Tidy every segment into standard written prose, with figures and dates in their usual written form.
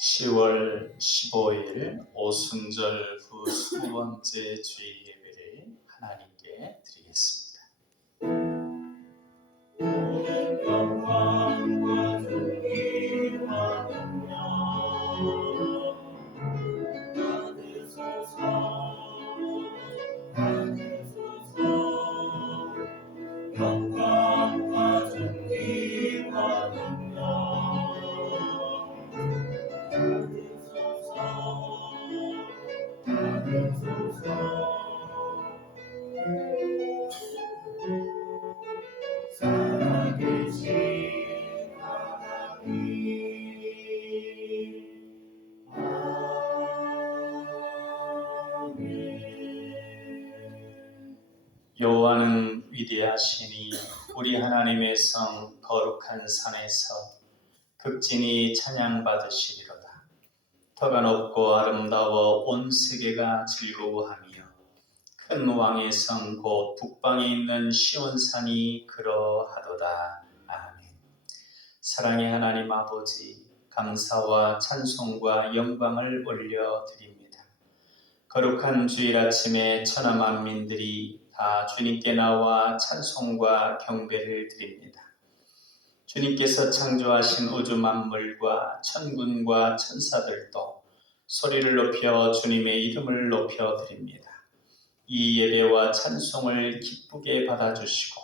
10월 15일 오순절 후 20번째 주일 예배를 하나님께 드리겠습니다. 모든 영광과 존귀와 능력 받으소서. 영광과 존귀와 능력 받으소서. 살아계신 하나님, 아멘. 여호와는 위대하시니 우리 하나님의 성 거룩한 산에서 극진히 찬양받으시리로다. 터가 높고 아름다워 온 세계가 즐거워하며 큰 왕의 성 곧 북방에 있는 시온산이 그러하도다. 아멘. 사랑의 하나님 아버지, 감사와 찬송과 영광을 올려드립니다. 거룩한 주일 아침에 천하 만민들이 다 주님께 나와 찬송과 경배를 드립니다. 주님께서 창조하신 우주 만물과 천군과 천사들도 소리를 높여 주님의 이름을 높여 드립니다. 이 예배와 찬송을 기쁘게 받아주시고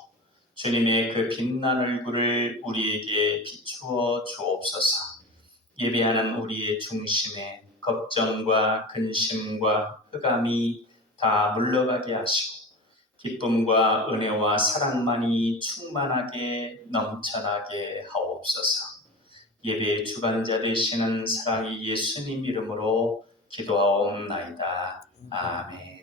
주님의 그 빛난 얼굴을 우리에게 비추어 주옵소서. 예배하는 우리의 중심에 걱정과 근심과 흑암이 다 물러가게 하시고 기쁨과 은혜와 사랑만이 충만하게 넘쳐나게 하옵소서. 예배의 주관자 되시는 사랑의 예수님 이름으로 기도하옵나이다. 아멘.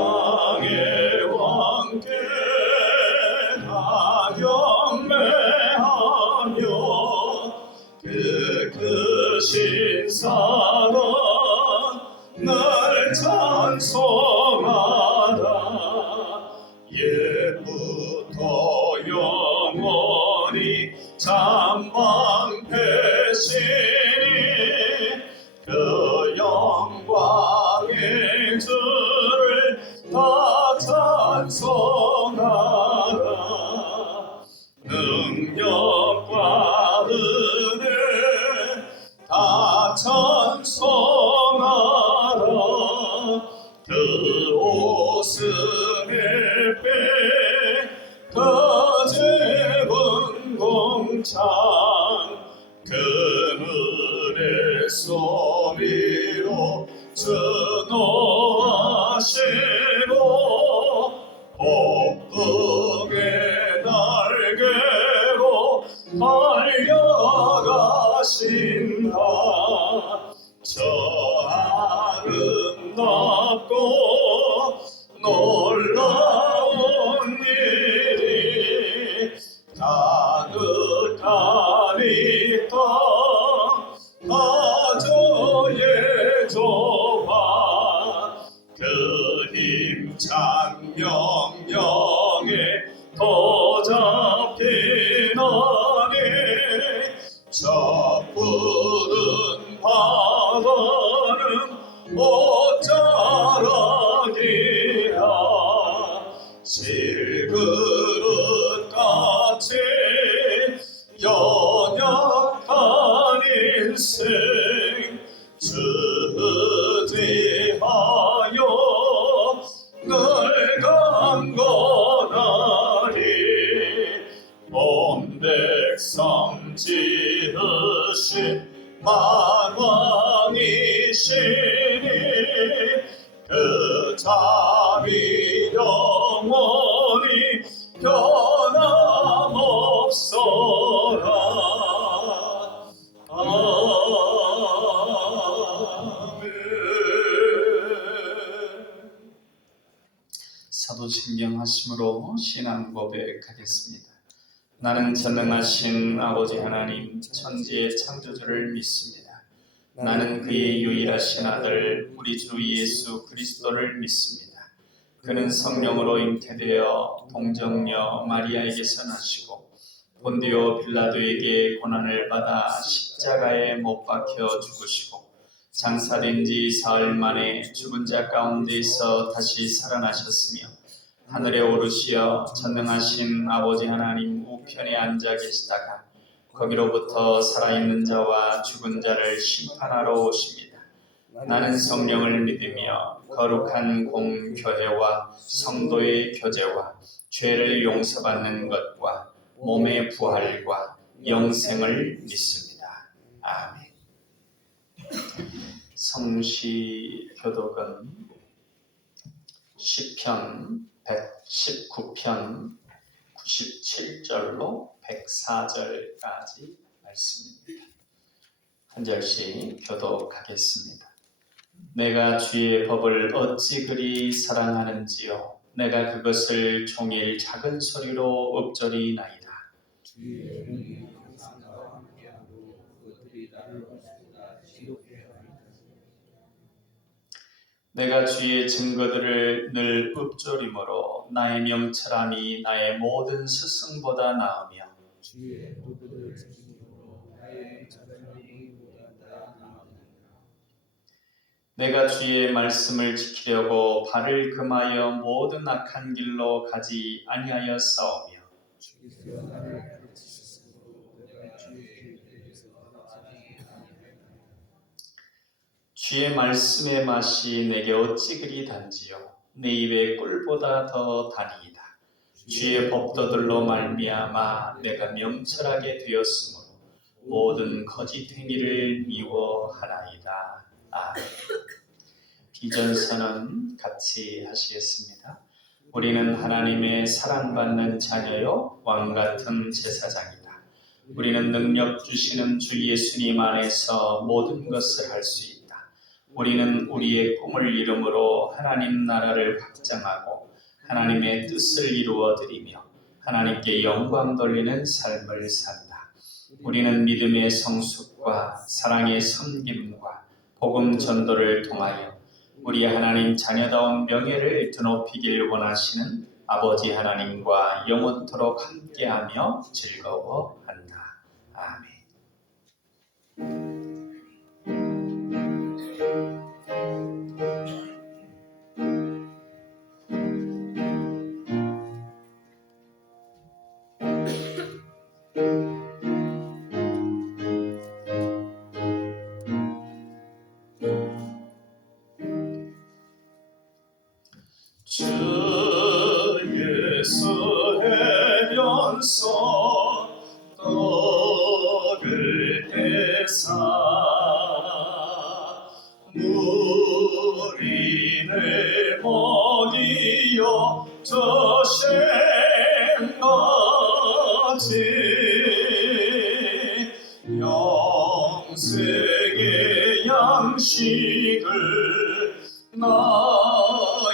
영광의 왕께 다 경배하며 그 크신 사랑 날 찬송하라. 옛부터 영원히 잠방되시니 그 영광의 주를 다 찬송하라. 능력과 은혜 다 찬송하라. 그 옷을 빼 그 제분 공창 그 은혜 소리로 준호하시고 복음의 날개로 달려가신다. 저 아름답고 놀라운 일이 따뜻하리 땅 저의 조화 그 힘찬 명령에 더 잡히나니 저 푸른 바다는 옷자락이야. 질그릇같이 연약한 인생 주지하여 늘 강건하리. 온 백성 지으신 만왕이시니 그 자비 영원히 변함없어라. 아멘. 사도신경 하심으로 신앙 고백하겠습니다. 나는 전능하신 아버지 하나님 천지의 창조주를 믿습니다. 나는 그의 유일하신 아들 우리 주 예수 그리스도를 믿습니다. 그는 성령으로 잉태되어 동정녀 마리아에게서 나시고 본디오 빌라도에게 고난을 받아 십자가에 못 박혀 죽으시고 장사된 지 사흘 만에 죽은 자 가운데서 다시 살아나셨으며 하늘에 오르시어 전능하신 아버지 하나님 우편에 앉아 계시다가 거기로부터 살아있는 자와 죽은 자를 심판하러 오십니다. 나는 성령을 믿으며 거룩한 공교회와 성도의 교제와 죄를 용서받는 것과 몸의 부활과 영생을 믿습니다. 아멘. 성시 교독은 시편 119편 97절로 104절까지 말씀입니다. 한 절씩 교독하겠습니다. 내가 주의 법을 어찌 그리 사랑하는지요. 내가 그것을 종일 작은 소리로 읊조리나이다. 주의 영이 항상 나와 함께하고 그것들이 나를 없애다 지독해 하리라. 내가 주의 증거들을 늘 읊조림으로 나의 명철함이 나의 모든 스승보다 나으며 주의 도를 지킴으로 나의 자존함이 보다 나아가리라. 내가 주의 말씀을 지키려고 발을 금하여 모든 악한 길로 가지 아니하여 싸우며 주께서 나를 가르치셨으므로 내가 주의 길에서 떠나지 아니하리라. 주의 말씀의 맛이 내게 어찌 그리 단지요. 내 입에 꿀보다 더 다니이다. 주의 법도들로 말미암아 내가 명철하게 되었으므로 모든 거짓 행위를 미워하나이다. 아멘. 비전선언 같이 하시겠습니다. 우리는 하나님의 사랑받는 자녀요 왕같은 제사장이다. 우리는 능력 주시는 주 예수님 안에서 모든 것을 할 수 있다. 우리는 우리의 꿈을 이름으로 하나님 나라를 확장하고 하나님의 뜻을 이루어드리며 하나님께 영광 돌리는 삶을 산다. 우리는 믿음의 성숙과 사랑의 섬김과 복음 전도를 통하여 우리 하나님 자녀다운 명예를 드높이길 원하시는 아버지 하나님과 영원토록 함께하며 즐거워한다. 아멘. 주 예수 해변서 떡을 떼사 무리를 먹이어 저 샘같이 영생의 양식을 나에게도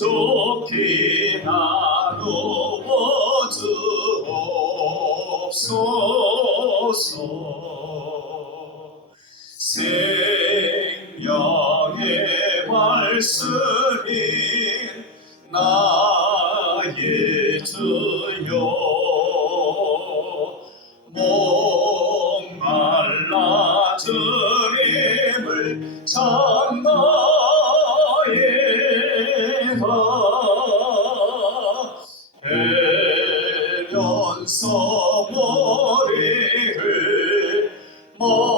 번족히 나누어 주옵소서. 생명의 말씀인 나의 주여 목말라 주님을 찬나이다. 배면서 머리를 먹임같이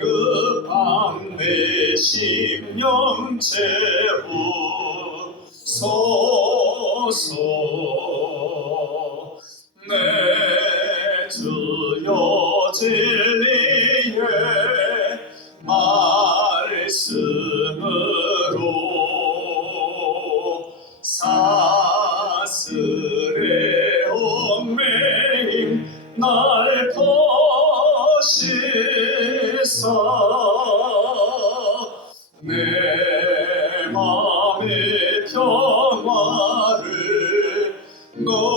갈급한 내 심령 채우소서. 내 주여 진리의 말씀으로 사슬의 얽매임 날 퍼시네. 내 맘의 평화를 노래도록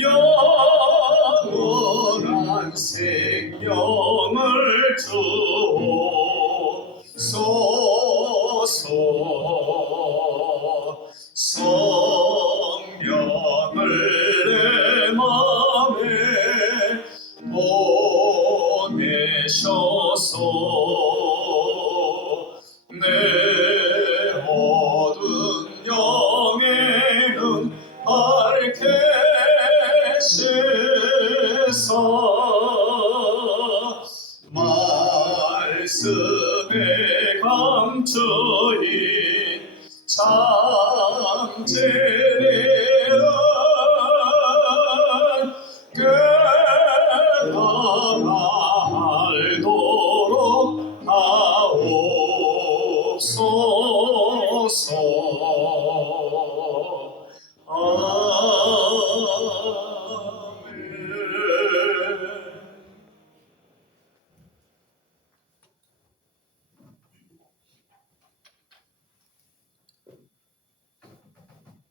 영원한 생명을 주소서. 성령을 내 맘에 보내셔서 내 어두운 영에는 밝게 씻어 말씀에 감추인 잠재는 깨달아 알도록 하옵소서. 아멘.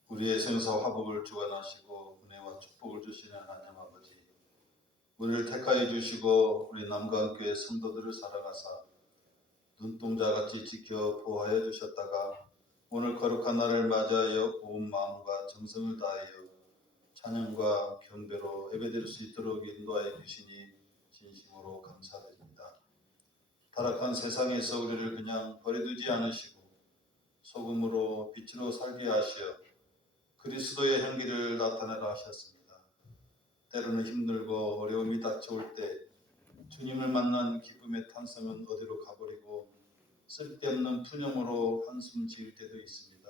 우리의 생사 화복을 주관하시고 은혜와 축복을 주시는 하나님 아버지, 우리를 택하여 주시고 우리 남가교회 성도들을 사랑하사 눈동자같이 지켜 보호하여 주셨다가 오늘 거룩한 날을 맞이하여 온 마음과 정성을 다하여 찬양과 경배로 예배드릴 수 있도록 인도하여 주시니 진심으로 감사드립니다. 타락한 세상에서 우리를 그냥 버려두지 않으시고 소금으로 빛으로 살게 하시어 그리스도의 향기를 나타내라 하셨습니다. 때로는 힘들고 어려움이 닥쳐올 때 주님을 만난 기쁨의 탄성은 어디로 가버리고 쓸데없는 푸념으로 한숨 지을 때도 있습니다.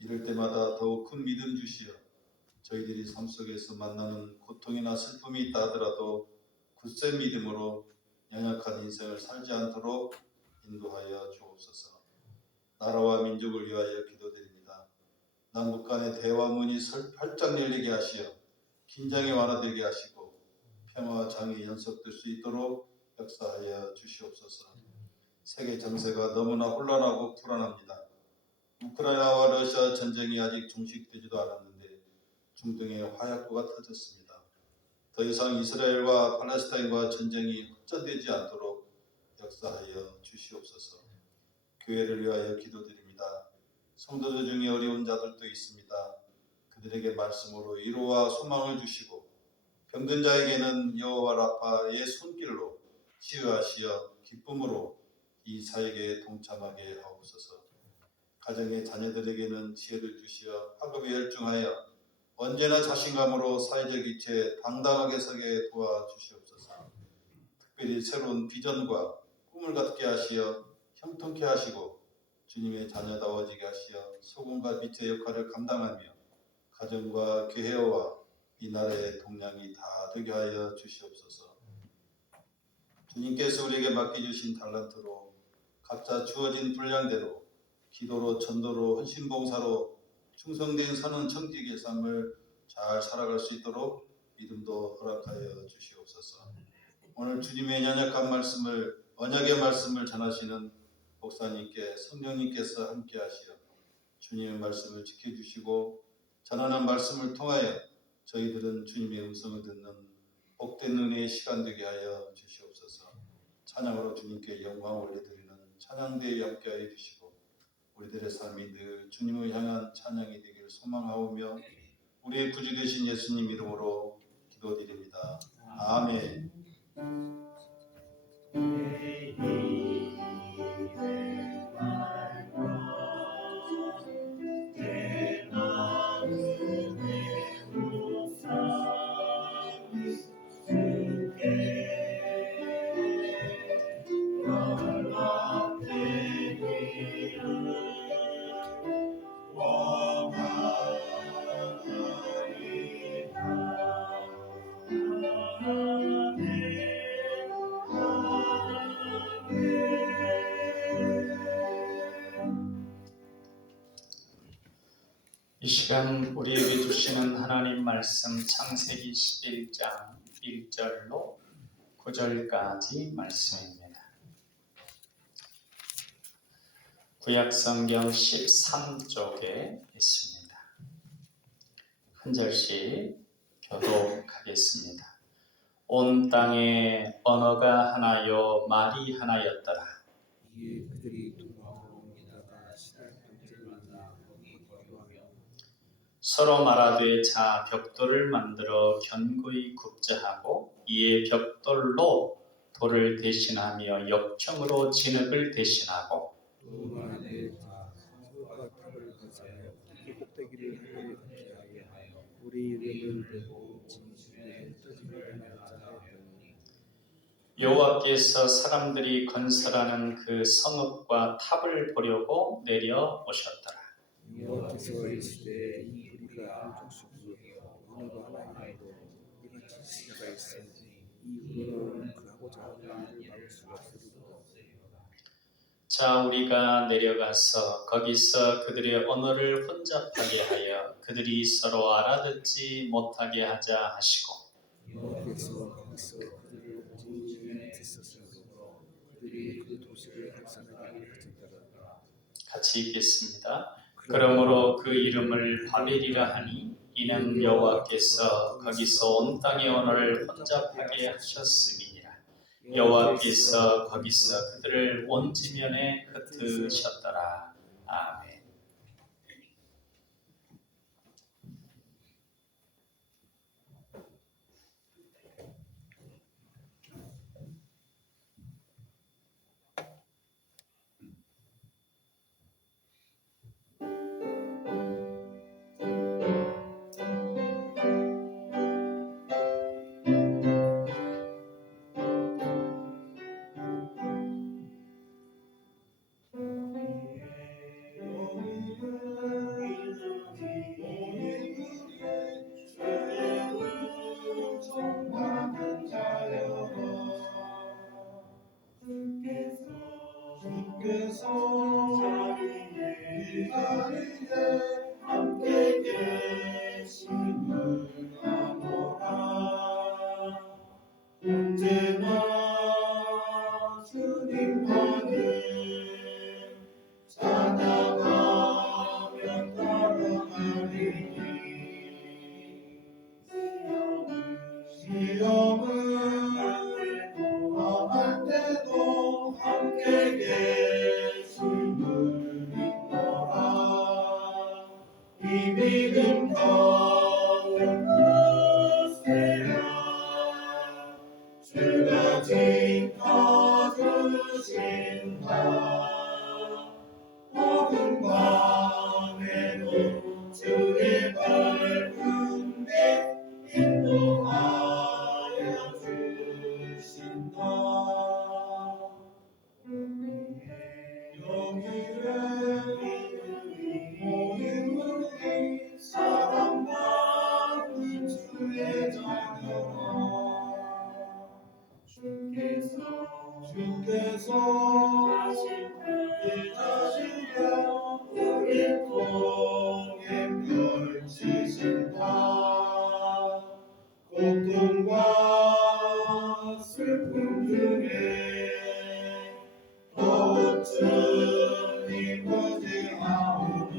이럴 때마다 더욱 큰 믿음 주시어 저희들이 삶 속에서 만나는 고통이나 슬픔이 있다 하더라도 굳센 믿음으로 연약한 인생을 살지 않도록 인도하여 주옵소서. 나라와 민족을 위하여 기도드립니다. 남북 간의 대화 문이 활짝 열리게 하시어 긴장이 완화되게 하시고 평화와 장이 연속될 수 있도록 역사하여 주시옵소서. 세계 정세가 너무나 혼란하고 불안합니다. 우크라이나와 러시아 전쟁이 아직 종식되지도 않았는데 중동의 화약고가 터졌습니다. 더 이상 이스라엘과 팔레스타인과 전쟁이 확전되지 않도록 역사하여 주시옵소서. 교회를 위하여 기도드립니다. 성도들 중에 어려운 자들도 있습니다. 그들에게 말씀으로 위로와 소망을 주시고 병든 자에게는 여호와 라파의 손길로 치유하시어 기쁨으로 이 사역에 동참하게 하옵소서. 가정의 자녀들에게는 지혜를 주시어 학업에 열중하여 언제나 자신감으로 사회적 이치에 당당하게 서게 도와주시옵소서. 특별히 새로운 비전과 꿈을 갖게 하시어 형통케 하시고 주님의 자녀다워지게 하시어 소금과 빛의 역할을 감당하며 가정과 교회와 이 나라의 동량이 다 되게 하여 주시옵소서. 주님께서 우리에게 맡겨주신 달란트로 각자 주어진 분량대로 기도로 전도로 헌신봉사로 충성된 사는 청지기의 삶을 잘 살아갈 수 있도록 믿음도 허락하여 주시옵소서. 오늘 주님의 연약한 말씀을 언약의 말씀을 전하시는 목사님께 성령님께서 함께 하시어 주님의 말씀을 지켜주시고 전하는 말씀을 통하여 저희들은 주님의 음성을 듣는 복된 은혜의 시간 되게 하여 주시옵소서. 찬양으로 주님께 영광 올려드리는 찬양대에 함께하여 주시고 우리들의 삶이 늘 주님을 향한 찬양이 되기를 소망하오며 우리의 구주 되신 예수님 이름으로 기도드립니다. 아멘. 주시는 하나님 말씀 창세기 11장 1절로 9절까지 말씀입니다. 구약성경 13쪽에 있습니다. 한 절씩 교독하겠습니다. 온 땅에 언어가 하나요 말이 하나였더라. 이에 그들이 동방으로 옮기다가 시달 번째를 만나 거기 거류하며 서로 말하되 자 벽돌을 만들어 견고히 굽자하고 이에 벽돌로 돌을 대신하며 역청으로 진흙을 대신하고 또 말하되 자 성소가 탑을 건설하여 이 꼭대기를 하늘에 닿게 하여 우리 이름을 대고 진실에 흩어짐을 하자 하였더니 여호와께서 사람들이 건설하는 그 성읍과 탑을 보려고 내려오셨더라. 여호와께서 이르시되 이 우리가 한 족속이요 언어가 하나이므로 이같이 시대가 있으니 이 언어는 그하고자 하는 일을 막을 수가 없으리로다. 자 우리가 내려가서 거기서 그들의 언어를 혼잡하게 하여 그들이 서로 알아듣지 못하게 하자 하시고 여호와께서 거기서 그들을 온전히 드셨으므로 그들이 그 도시를 할산하기를 하셨더라. 같이 읽겠습니다. 그러므로 그 이름을 바벨이라 하니 이는 여호와께서 거기서 온 땅의 언어를 혼잡하게 하셨음이니라. 여호와께서 거기서 그들을 온 지면에 흩으셨더라. 아멘. 언제나 주님만을 찾아가면 따라가리니 시험은 망할 때도 함께 계심을 믿노라. 이 믿음 가운데 주가 지켜주신다. 어두운 밤에도 주의 밝은 빛 인도하여 주신다. 여기에 모인 우리 사랑받는 주의 자녀라. 주께서 이 자신을 우리 통해 펼치신다. 고통과 슬픔 중에 더욱 주님 의지하오니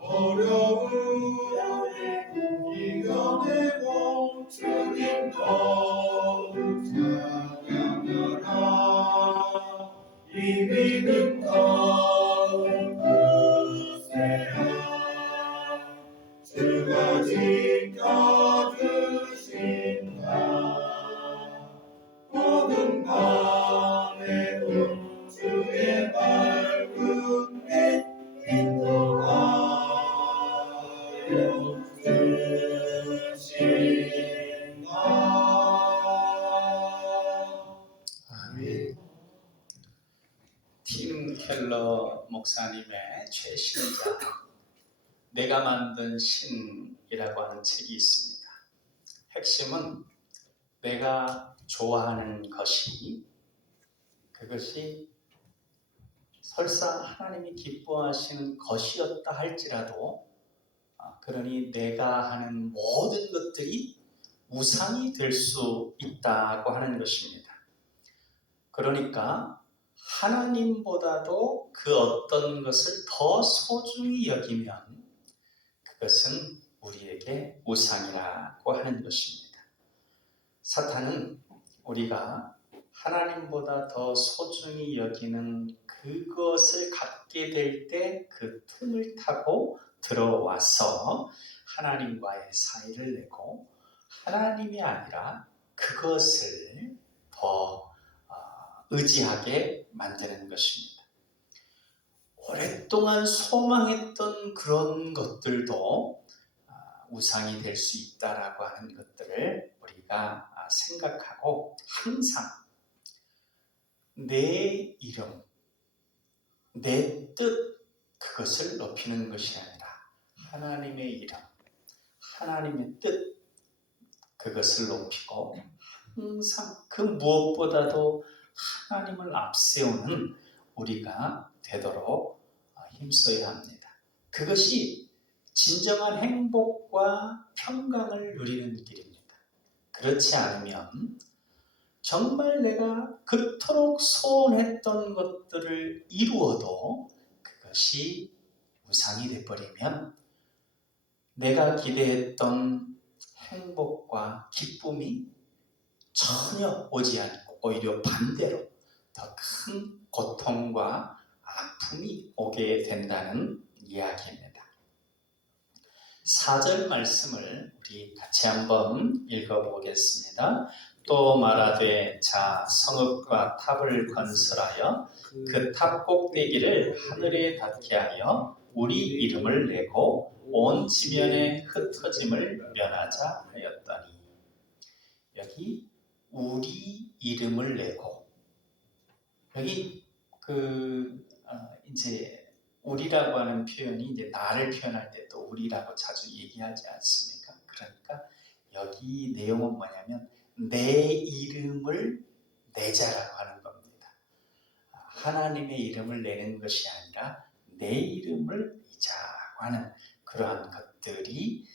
어려움 이겨내고 주님 더욱 찬양하라. 이 믿음 가운데 주가 지켜주신다. 어두운 밤에도 주의 밝은 빛 인도하여 주신다. 아멘. 팀 켈러 목사님의 최신작 내가 만든 신이라고 하는 책이 있습니다. 핵심은 내가 좋아하는 것이 그것이 설사 하나님이 기뻐하시는 것이었다 할지라도 그러니 내가 하는 모든 것들이 우상이 될 수 있다고 하는 것입니다. 그러니까 하나님보다도 그 어떤 것을 더 소중히 여기면 그것은 우리에게 우상이라고 하는 것입니다. 사탄은 우리가 하나님보다 더 소중히 여기는 그것을 갖게 될 때 그 틈을 타고 들어와서 하나님과의 사이를 내고 하나님이 아니라 그것을 더 의지하게 만드는 것입니다. 오랫동안 소망했던 그런 것들도 우상이 될 수 있다라고 하는 것들을 우리가 생각하고 항상 내 이름, 내 뜻 그것을 높이는 것이 아니라 하나님의 이름, 하나님의 뜻 그것을 높이고 항상 그 무엇보다도 하나님을 앞세우는 우리가 되도록 힘써야 합니다. 그것이 진정한 행복과 평강을 누리는 길입니다. 그렇지 않으면 정말 내가 그토록 소원했던 것들을 이루어도 그것이 우상이 되어버리면 내가 기대했던 행복과 기쁨이 전혀 오지 않고 오히려 반대로 더 큰 고통과 아픔이 오게 된다는 이야기입니다. 4절 말씀을 우리 같이 한번 읽어보겠습니다. 또 말하되 자 성읍과 탑을 건설하여 그 탑 꼭대기를 하늘에 닿게 하여 우리 이름을 내고 온 지면에 흩어짐을 면하자 하였더니 여기 우리 이름을 내고 여기 이제 우리라고 하는 표현이 이제 나를 표현할 때 또 우리라고 자주 얘기하지 않습니까? 그러니까 여기 내용은 뭐냐면 내 이름을 내자라고 하는 겁니다. 하나님의 이름을 내는 것이 아니라 내 이름을 이자라고 하는 그러한 것들이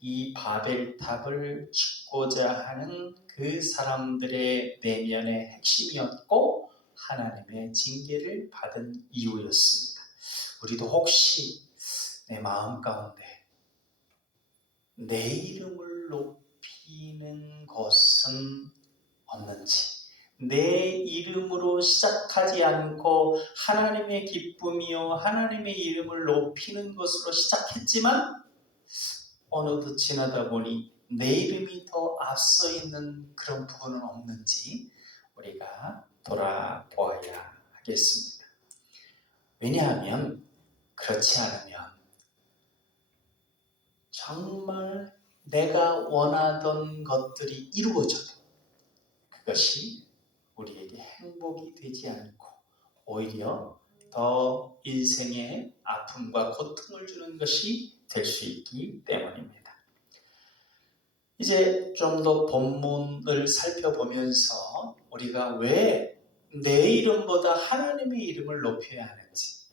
이 바벨탑을 짓고자 하는 그 사람들의 내면의 핵심이었고 하나님의 징계를 받은 이유였습니다. 우리도 혹시 내 마음 가운데 내 이름을 높이는 것은 없는지, 내 이름으로 시작하지 않고 하나님의 기쁨이요 하나님의 이름을 높이는 것으로 시작했지만 어느덧 지나다 보니 내 이름이 더 앞서 있는 그런 부분은 없는지 우리가 돌아보아야 하겠습니다. 왜냐하면 그렇지 않으면 정말 내가 원하던 것들이 이루어져도 그것이 우리에게 행복이 되지 않고 오히려 더 인생에 아픔과 고통을 주는 것이 될 수 있기 때문입니다. 이제 좀 더 본문을 살펴보면서 우리가 왜 내 이름보다 하나님의 이름을 높여야 하는지,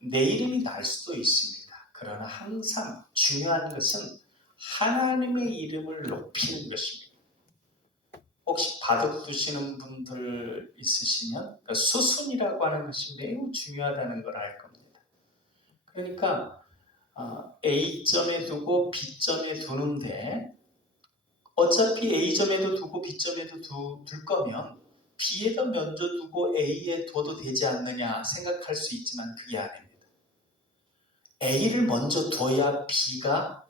내 이름이 날 수도 있습니다. 그러나 항상 중요한 것은 하나님의 이름을 높이는 것입니다. 혹시 바둑 두시는 분들 있으시면 수순이라고 하는 것이 매우 중요하다는 걸 알 겁니다. 그러니까 A점에 두고 B점에 두는데 어차피 A점에도 두고 B점에도 둘 거면 B에다 먼저 두고 A에 둬도 되지 않느냐 생각할 수 있지만 그게 아닙니다. A를 먼저 둬야 B가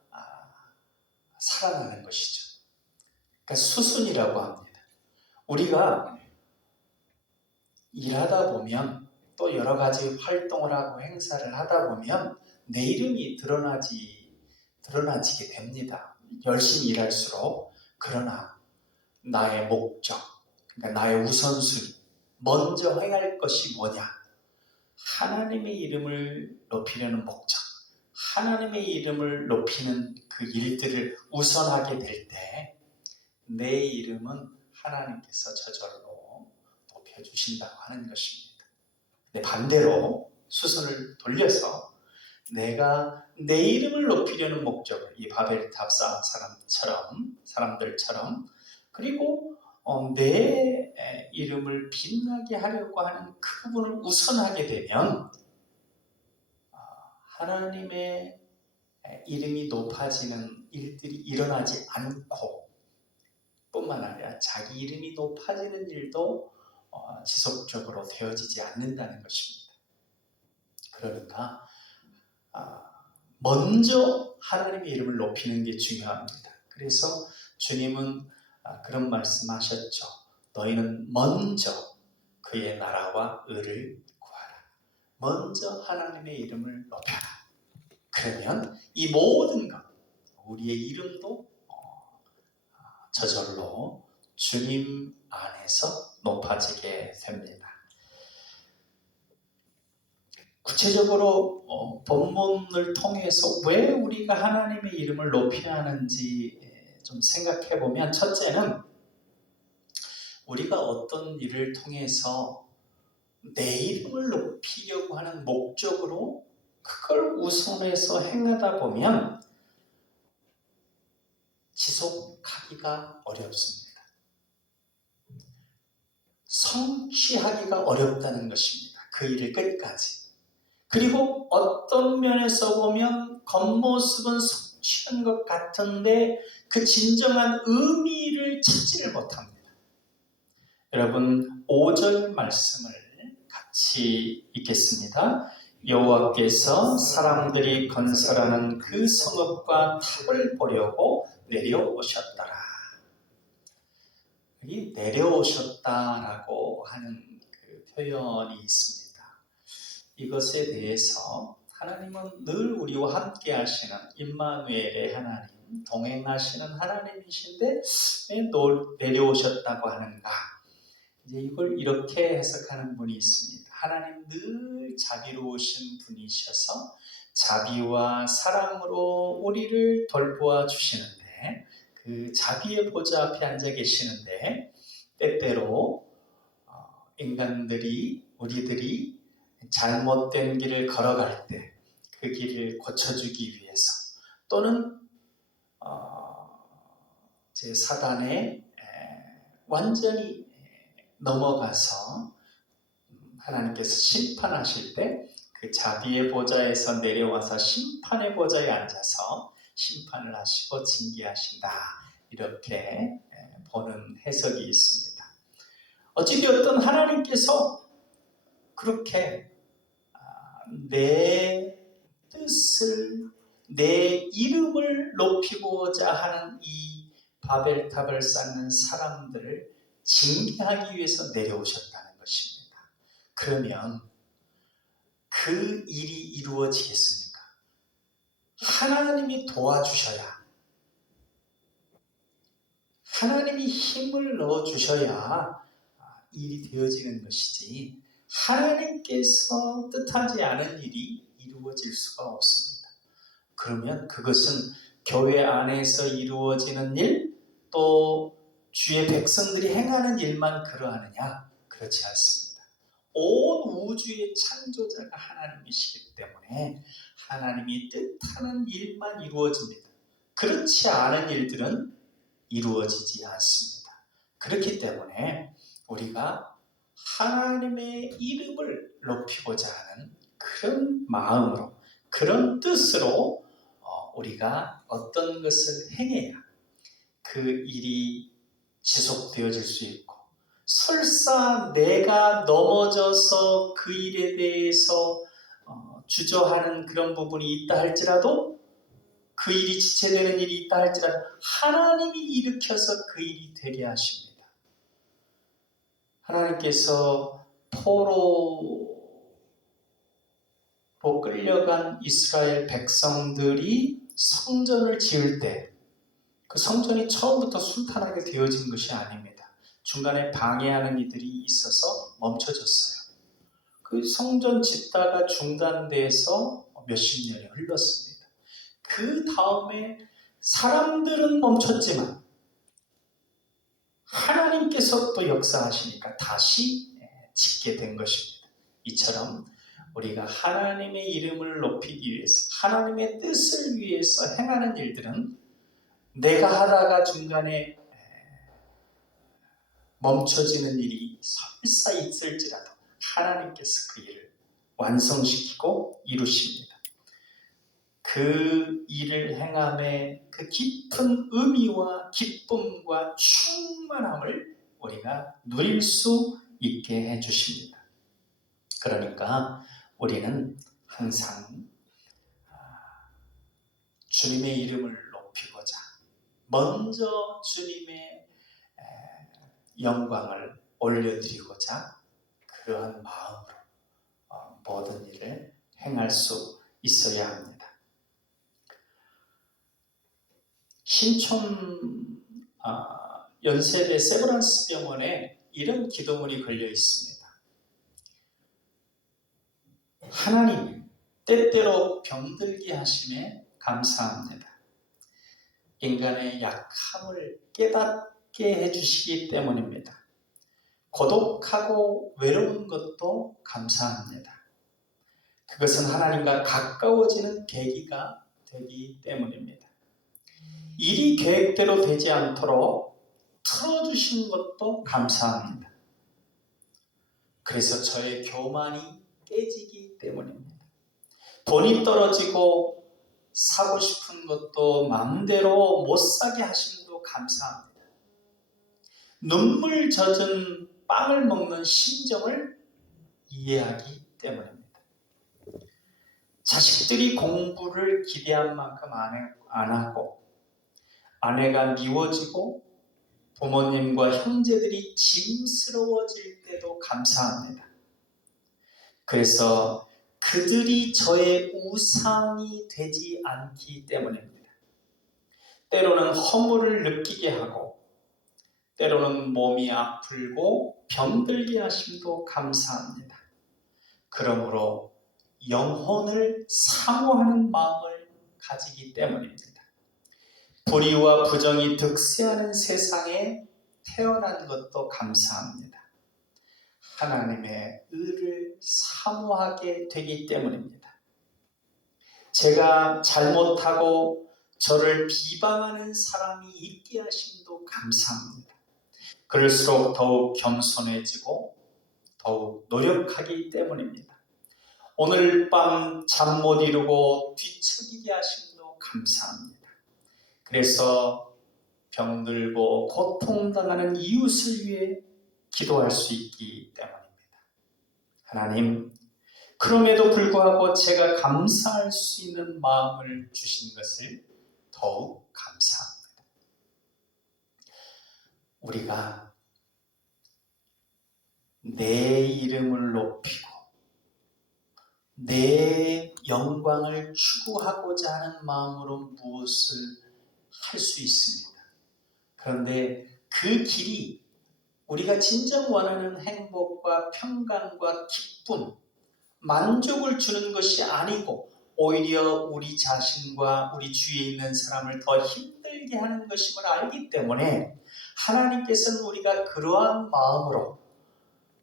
살아나는 것이죠. 그러니까 수순이라고 합니다. 우리가 일하다 보면 또 여러 가지 활동을 하고 행사를 하다 보면 내 이름이 드러나지게 됩니다. 열심히 일할수록. 그러나 나의 목적, 그러니까 나의 우선순위, 먼저 행할 것이 뭐냐? 하나님의 이름을 높이려는 목적, 하나님의 이름을 높이는 그 일들을 우선하게 될 때 내 이름은 하나님께서 저절로 높여주신다고 하는 것입니다. 반대로 수순을 돌려서 내가 내 이름을 높이려는 목적으로 이 바벨탑 쌓은 사람들처럼 그리고 내 이름을 빛나게 하려고 하는 그 부분을 우선하게 되면 하나님의 이름이 높아지는 일들이 일어나지 않고 뿐만 아니라 자기 이름이 높아지는 일도 지속적으로 되어지지 않는다는 것입니다. 그러니까 먼저 하나님의 이름을 높이는 게 중요합니다. 그래서 주님은 그런 말씀하셨죠. 너희는 먼저 그의 나라와 의를 구하라. 먼저 하나님의 이름을 높여라. 그러면 이 모든 것, 우리의 이름도 저절로 주님 안에서 높아지게 됩니다. 구체적으로 본문을 통해서 왜 우리가 하나님의 이름을 높여야 하는지 좀 생각해 보면, 첫째는 우리가 어떤 일을 통해서 내 이름을 높이려고 하는 목적으로 그걸 우선해서 행하다 보면 지속하기가 어렵습니다. 성취하기가 어렵다는 것입니다. 그 일을 끝까지. 그리고 어떤 면에서 보면 겉모습은 성취한 것 같은데 그 진정한 의미를 찾지를 못합니다. 여러분 5절 말씀을 같이 읽겠습니다. 여호와께서 사람들이 건설하는 그 성읍과 탑을 보려고 내려오셨더라. 여기 내려오셨다라고 하는 그 표현이 있습니다. 이것에 대해서 하나님은 늘 우리와 함께 하시는 임마누엘의 하나님, 동행하시는 하나님이신데 왜 내려오셨다고 하는가? 이제 이걸 이렇게 해석하는 분이 있습니다. 하나님 늘 자비로우신 분이셔서 자비와 사랑으로 우리를 돌보아 주시는데, 그 자비의 보좌 앞에 앉아 계시는데 때때로 우리들이 잘못된 길을 걸어갈 때 그 길을 고쳐주기 위해서, 또는 제 사단에 완전히 넘어가서 하나님께서 심판하실 때 그 자비의 보좌에서 내려와서 심판의 보좌에 앉아서 심판을 하시고 징계하신다, 이렇게 보는 해석이 있습니다. 어찌되었든 하나님께서 그렇게 내 뜻을, 내 이름을 높이고자 하는 이 바벨탑을 쌓는 사람들을 징계하기 위해서 내려오셨다는 것입니다. 그러면 그 일이 이루어지겠습니까? 하나님이 도와주셔야, 하나님이 힘을 넣어주셔야 일이 되어지는 것이지, 하나님께서 뜻하지 않은 일이 이루어질 수가 없습니다. 그러면 그것은 교회 안에서 이루어지는 일, 또 주의 백성들이 행하는 일만 그러하느냐? 그렇지 않습니다. 온 우주의 창조자가 하나님이시기 때문에 하나님이 뜻하는 일만 이루어집니다. 그렇지 않은 일들은 이루어지지 않습니다. 그렇기 때문에 우리가 하나님의 이름을 높이고자 하는 그런 마음으로, 그런 뜻으로 우리가 어떤 것을 행해야 그 일이 지속되어질 수 있고, 설사 내가 넘어져서 그 일에 대해서 주저하는 그런 부분이 있다 할지라도, 그 일이 지체되는 일이 있다 할지라도 하나님이 일으켜서 그 일이 되게 하십니다. 하나님께서 포로로 끌려간 이스라엘 백성들이 성전을 지을 때 그 성전이 처음부터 순탄하게 되어진 것이 아닙니다. 중간에 방해하는 이들이 있어서 멈춰졌어요. 그 성전 짓다가 중단돼서 몇십 년이 흘렀습니다. 그 다음에 사람들은 멈췄지만 하나님께서 또 역사하시니까 다시 짓게 된 것입니다. 이처럼 우리가 하나님의 이름을 높이기 위해서 하나님의 뜻을 위해서 행하는 일들은 내가 하다가 중간에 멈춰지는 일이 설사 있을지라도 하나님께서 그 일을 완성시키고 이루십니다. 그 일을 행함에 그 깊은 의미와 기쁨과 충만함을 우리가 누릴 수 있게 해주십니다. 그러니까 우리는 항상 주님의 이름을 높이고자 먼저 주님의 영광을 올려드리고자 그러한 마음으로 모든 일을 행할 수 있어야 합니다. 신촌 연세대 세브란스 병원에 이런 기도문이 걸려 있습니다. 하나님, 때때로 병들게 하심에 감사합니다. 인간의 약함을 깨닫게 해주시기 때문입니다. 고독하고 외로운 것도 감사합니다. 그것은 하나님과 가까워지는 계기가 되기 때문입니다. 일이 계획대로 되지 않도록 틀어주신 것도 감사합니다. 그래서 저의 교만이 깨지기 때문입니다. 돈이 떨어지고 사고 싶은 것도 마음대로 못 사게 하심도 감사합니다. 눈물 젖은 빵을 먹는 심정을 이해하기 때문입니다. 자식들이 공부를 기대한 만큼 안 하고 아내가 미워지고 부모님과 형제들이 짐스러워질 때도 감사합니다. 그래서 그들이 저의 우상이 되지 않기 때문입니다. 때로는 허물을 느끼게 하고 때로는 몸이 아프고 병들게 하심도 감사합니다. 그러므로 영혼을 사모하는 마음을 가지기 때문입니다. 불의와 부정이 득세하는 세상에 태어난 것도 감사합니다. 하나님의 의를 사모하게 되기 때문입니다. 제가 잘못하고 저를 비방하는 사람이 있게 하심도 감사합니다. 그럴수록 더욱 겸손해지고 더욱 노력하기 때문입니다. 오늘 밤 잠 못 이루고 뒤척이게 하심도 감사합니다. 그래서 병들고 고통당하는 이웃을 위해 기도할 수 있기 때문입니다. 하나님, 그럼에도 불구하고 제가 감사할 수 있는 마음을 주신 것을 더욱 감사합니다. 우리가 내 이름을 높이고 내 영광을 추구하고자 하는 마음으로 무엇을 할 수 있습니다. 그런데 그 길이 우리가 진정 원하는 행복과 평강과 기쁨, 만족을 주는 것이 아니고 오히려 우리 자신과 우리 주위에 있는 사람을 더 힘들게 하는 것임을 알기 때문에 하나님께서는 우리가 그러한 마음으로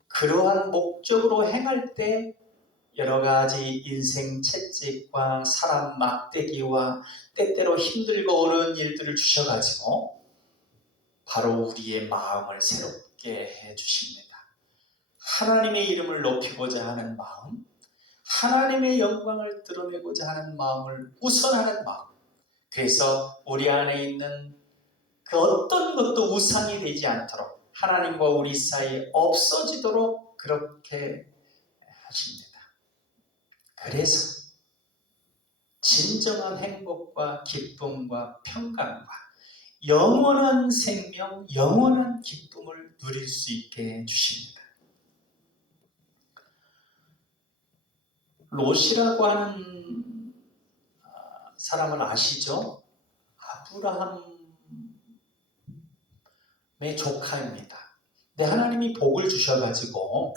그러한 목적으로 행할 때 여러 가지 인생 채찍과 사람 막대기와 때때로 힘들고 어려운 일들을 주셔가지고 바로 우리의 마음을 새롭게 해주십니다. 하나님의 이름을 높이고자 하는 마음, 하나님의 영광을 드러내고자 하는 마음을 우선하는 마음. 그래서 우리 안에 있는 그 어떤 것도 우상이 되지 않도록 하나님과 우리 사이에 없어지도록 그렇게 하십니다. 그래서 진정한 행복과 기쁨과 평강과 영원한 생명, 영원한 기쁨을 누릴 수 있게 해주십니다. 롯이라고 하는 사람을 아시죠? 아브라함의 조카입니다. 근데 하나님이 복을 주셔가지고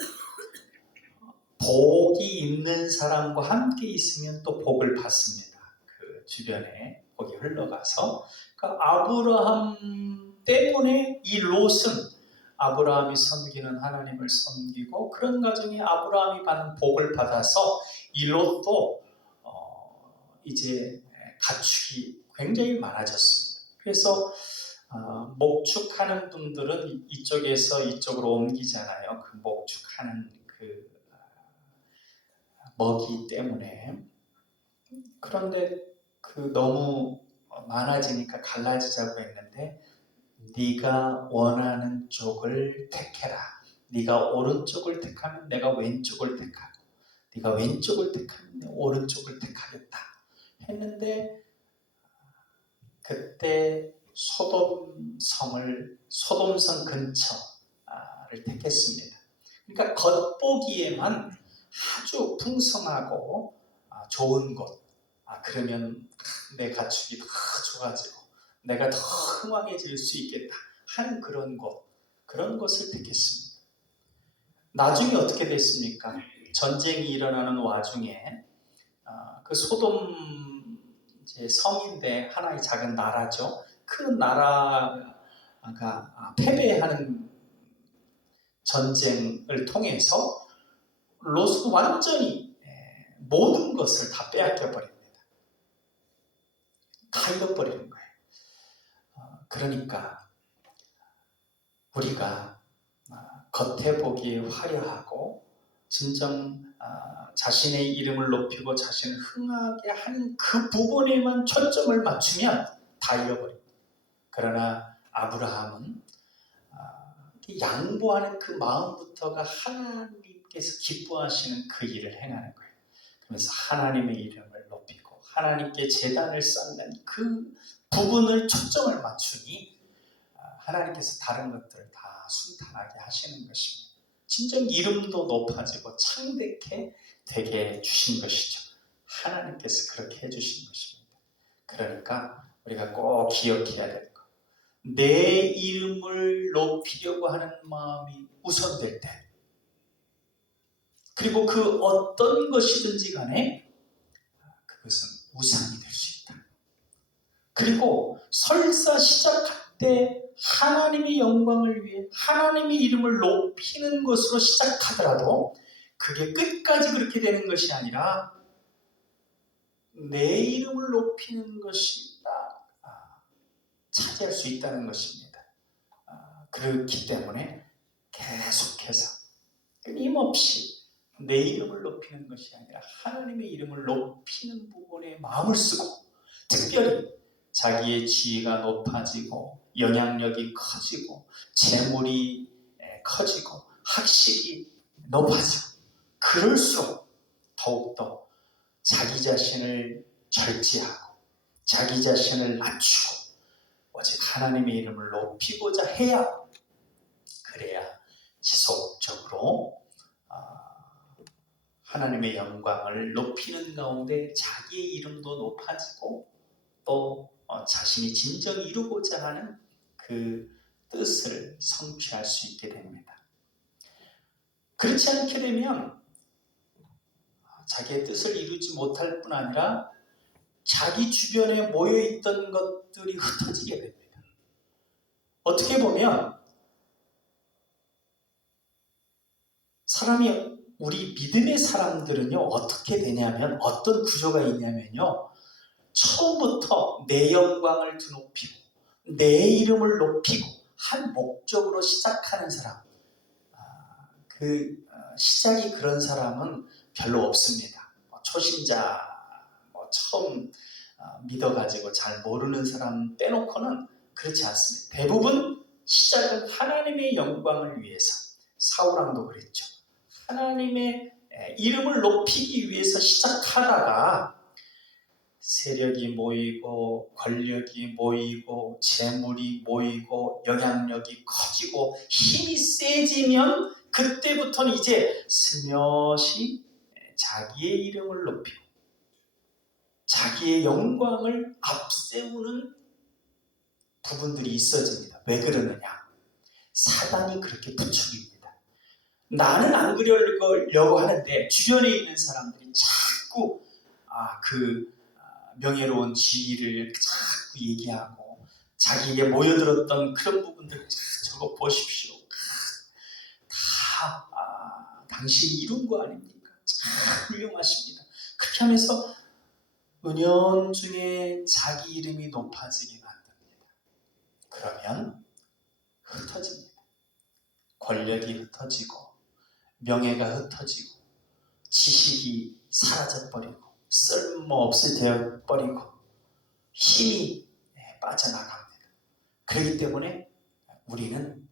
복이 있는 사람과 함께 있으면 또 복을 받습니다. 그 주변에 복이 흘러가서 그 아브라함 때문에 이 롯은 아브라함이 섬기는 하나님을 섬기고 그런 과정에 아브라함이 받는 복을 받아서 이 롯도 이제 가축이 굉장히 많아졌습니다. 그래서 목축하는 분들은 이쪽에서 이쪽으로 옮기잖아요. 그 목축하는 그 먹이 때문에. 그런데 그 너무 많아지니까 갈라지자고 했는데 네가 원하는 쪽을 택해라. 네가 오른쪽을 택하면 내가 왼쪽을 택하고 네가 왼쪽을 택하면 내가 오른쪽을 택하겠다 했는데 그때 소돔성 근처를 택했습니다. 그러니까 겉보기에만 아주 풍성하고 좋은 곳. 그러면 내 가축이 더 좋아지고 내가 더 흥왕해질 수 있겠다 하는 그런 곳, 그런 곳을 택했습니다. 나중에 어떻게 됐습니까? 전쟁이 일어나는 와중에 그 소돔 이제 성인데 하나의 작은 나라죠. 그 나라가 패배하는 전쟁을 통해서 롯은 완전히 모든 것을 다 빼앗겨 버립니다. 다 잃어버리는 거예요. 그러니까 우리가 겉에 보기에 화려하고 진정 자신의 이름을 높이고 자신을 흥하게 하는 그 부분에만 초점을 맞추면 다 잃어버립니다. 그러나 아브라함은 양보하는 그 마음부터가 하나님께서 기뻐하시는 그 일을 행하는 거예요. 그러면서 하나님의 이름을 높이고 하나님께 제단을 쌓는 그 부분을 초점을 맞추니 하나님께서 다른 것들을 다 순탄하게 하시는 것입니다. 진정 이름도 높아지고 창대케 되게 해주신 것이죠. 하나님께서 그렇게 해주신 것입니다. 그러니까 우리가 꼭 기억해야 될 것. 내 이름을 높이려고 하는 마음이 우선될 때, 그리고 그 어떤 것이든지 간에 그것은 우상이 될 수 있다. 그리고 설사 시작할 때 하나님의 영광을 위해 하나님의 이름을 높이는 것으로 시작하더라도 그게 끝까지 그렇게 되는 것이 아니라 내 이름을 높이는 것이 차지할 수 있다는 것입니다. 그렇기 때문에 계속해서 끊임없이 내 이름을 높이는 것이 아니라 하나님의 이름을 높이는 부분에 마음을 쓰고 특별히 자기의 지위가 높아지고 영향력이 커지고 재물이 커지고 학식이 높아지고 그럴수록 더욱더 자기 자신을 절제하고 자기 자신을 낮추고 오직 하나님의 이름을 높이고자 해야, 그래야 지속적으로 하나님의 영광을 높이는 가운데 자기의 이름도 높아지고 또 자신이 진정 이루고자 하는 그 뜻을 성취할 수 있게 됩니다. 그렇지 않게 되면 자기의 뜻을 이루지 못할 뿐 아니라 자기 주변에 모여있던 것들이 흩어지게 됩니다. 어떻게 보면 우리 믿음의 사람들은요, 어떻게 되냐면, 어떤 구조가 있냐면요, 처음부터 내 영광을 드높이고 내 이름을 높이고 한 목적으로 시작하는 사람, 시작이 그런 사람은 별로 없습니다. 초심자, 처음 믿어가지고 잘 모르는 사람 빼놓고는 그렇지 않습니다. 대부분 시작은 하나님의 영광을 위해서, 사울왕도 그랬죠. 하나님의 이름을 높이기 위해서 시작하다가 세력이 모이고 권력이 모이고 재물이 모이고 영향력이 커지고 힘이 세지면 그때부터는 이제 스며시 자기의 이름을 높이고 자기의 영광을 앞세우는 부분들이 있어집니다. 왜 그러느냐? 사단이 그렇게 부추깁니다. 나는 안 그러려고 하는데 주변에 있는 사람들이 자꾸 명예로운 지위를 자꾸 얘기하고 자기에게 모여들었던 그런 부분들, 저거 보십시오. 다 당신이 이룬 거 아닙니까? 참 훌륭하십니다. 그렇게 하면서 은연중에 자기 이름이 높아지게 만듭니다. 그러면 흩어집니다. 권력이 흩어지고 명예가 흩어지고 지식이 사라져버리고 쓸모없이 되어버리고 힘이 빠져나갑니다. 그렇기 때문에 우리는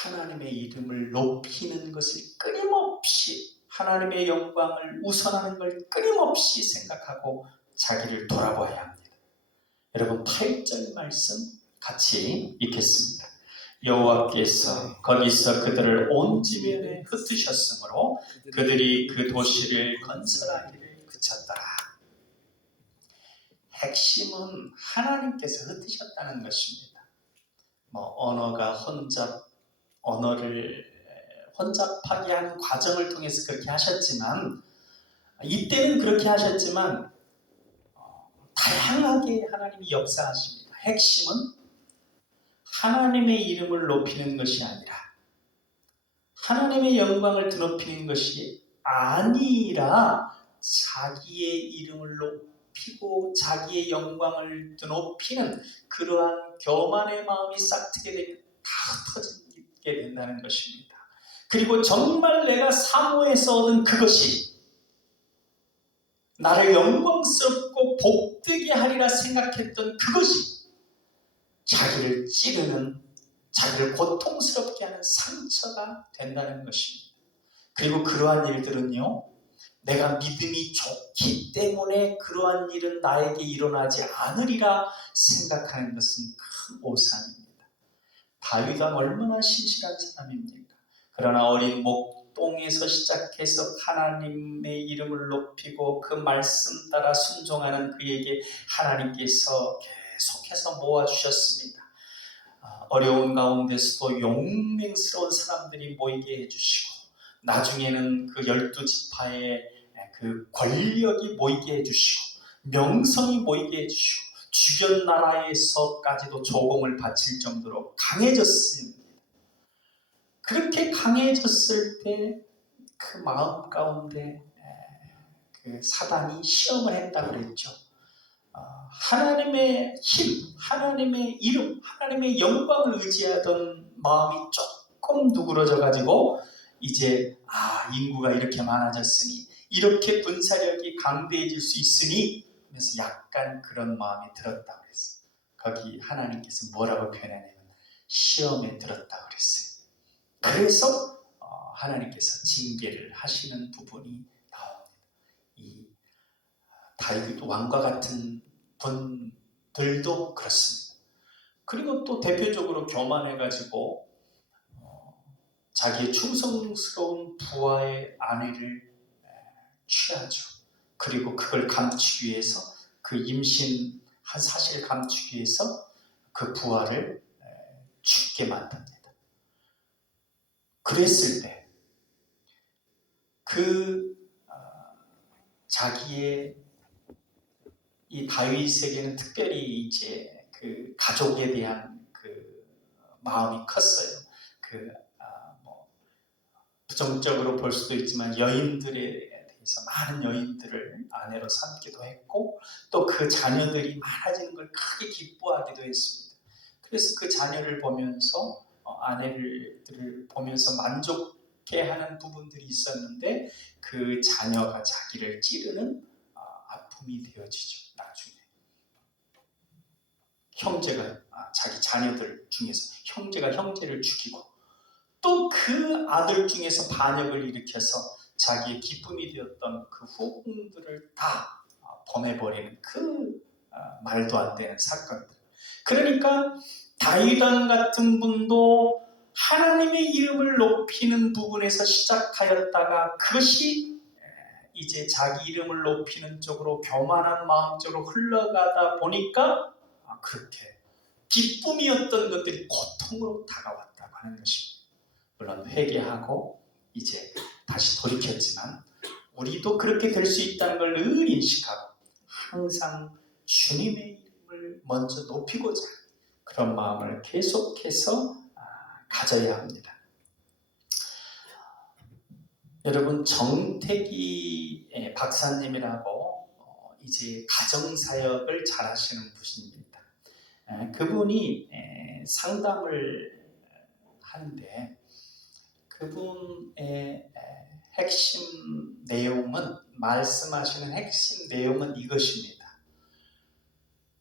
하나님의 이름을 높이는 것을 끊임없이, 하나님의 영광을 우선하는 걸 끊임없이 생각하고 자기를 돌아봐야 합니다. 여러분 8절 말씀 같이 읽겠습니다. 여호와께서 거기서 그들을 온 지면에 흩으셨으므로 그들이 그 도시를 건설하기를 그쳤더라. 핵심은 하나님께서 흩으셨다는 것입니다. 언어가 언어를 혼잡하게 하는 과정을 통해서 그렇게 하셨지만, 이때는 그렇게 하셨지만 다양하게 하나님이 역사하십니다. 핵심은 하나님의 이름을 높이는 것이 아니라, 하나님의 영광을 드높이는 것이 아니라 자기의 이름을 높이고 자기의 영광을 드높이는 그러한 교만의 마음이 싹트게 되면 다 흩어지게 된다는 것입니다. 그리고 정말 내가 사모에서 얻은 그것이 나를 영광스럽고 복되게 하리라 생각했던 그것이 자기를 찌르는, 자기를 고통스럽게 하는 상처가 된다는 것입니다. 그리고 그러한 일들은요, 내가 믿음이 좋기 때문에 그러한 일은 나에게 일어나지 않으리라 생각하는 것은 큰 오산입니다. 다윗은 얼마나 신실한 사람입니까? 그러나 어린 목동에서 시작해서 하나님의 이름을 높이고 그 말씀 따라 순종하는 그에게 하나님께서 계속해서 모아주셨습니다. 어려운 가운데서도 용맹스러운 사람들이 모이게 해주시고, 나중에는 그 12지파의 그 권력이 모이게 해주시고, 명성이 모이게 해주시고, 주변 나라에서까지도 조공을 바칠 정도로 강해졌습니다. 그렇게 강해졌을 때 그 마음 가운데 그 사단이 시험을 했다고 그랬죠. 하나님의 힘, 하나님의 이름, 하나님의 영광을 의지하던 마음이 조금 누그러져 가지고 이제 인구가 이렇게 많아졌으니, 이렇게 군사력이 강대해질 수 있으니 하면서 약간 그런 마음이 들었다고 그랬어요. 거기 하나님께서 뭐라고 표현하냐면 시험에 들었다고 그랬어요. 그래서 하나님께서 징계를 하시는 부분이 나옵니다. 이 다윗 왕과 같은 분들도 그렇습니다. 그리고 또 대표적으로 교만해가지고 자기의 충성스러운 부하의 아내를 취하죠. 그리고 그걸 감추기 위해서, 그 임신한 사실을 감추기 위해서 그 부하를 죽게 만듭니다. 그랬을 때 자기의 이 다윗에게는 특별히 이제 그 가족에 대한 그 마음이 컸어요. 부정적으로 볼 수도 있지만 여인들에 대해서 많은 여인들을 아내로 삼기도 했고, 또 그 자녀들이 많아지는 걸 크게 기뻐하기도 했습니다. 그래서 그 자녀를 보면서 아내들을 보면서 만족해하는 부분들이 있었는데, 그 자녀가 자기를 찌르는 아픔이 되어지죠. 나중에 형제가 자기 자녀들 중에서 형제가 형제를 죽이고, 또 그 아들 중에서 반역을 일으켜서 자기의 기쁨이 되었던 그 후궁들을 다 범해버리는 그 말도 안 되는 사건들. 그러니까 다윗 왕 같은 분도 하나님의 이름을 높이는 부분에서 시작하였다가 그것이 이제 자기 이름을 높이는 쪽으로, 교만한 마음 쪽으로 흘러가다 보니까 그렇게 기쁨이었던 것들이 고통으로 다가왔다고 하는 것입니다. 물론 회개하고 이제 다시 돌이켰지만, 우리도 그렇게 될 수 있다는 걸 늘 인식하고 항상 주님의 이름을 먼저 높이고자 그런 마음을 계속해서 가져야 합니다. 여러분, 정태기 박사님이라고 이제 가정사역을 잘 하시는 분입니다. 그분이 상담을 하는데 그분의 핵심 내용은, 말씀하시는 핵심 내용은 이것입니다.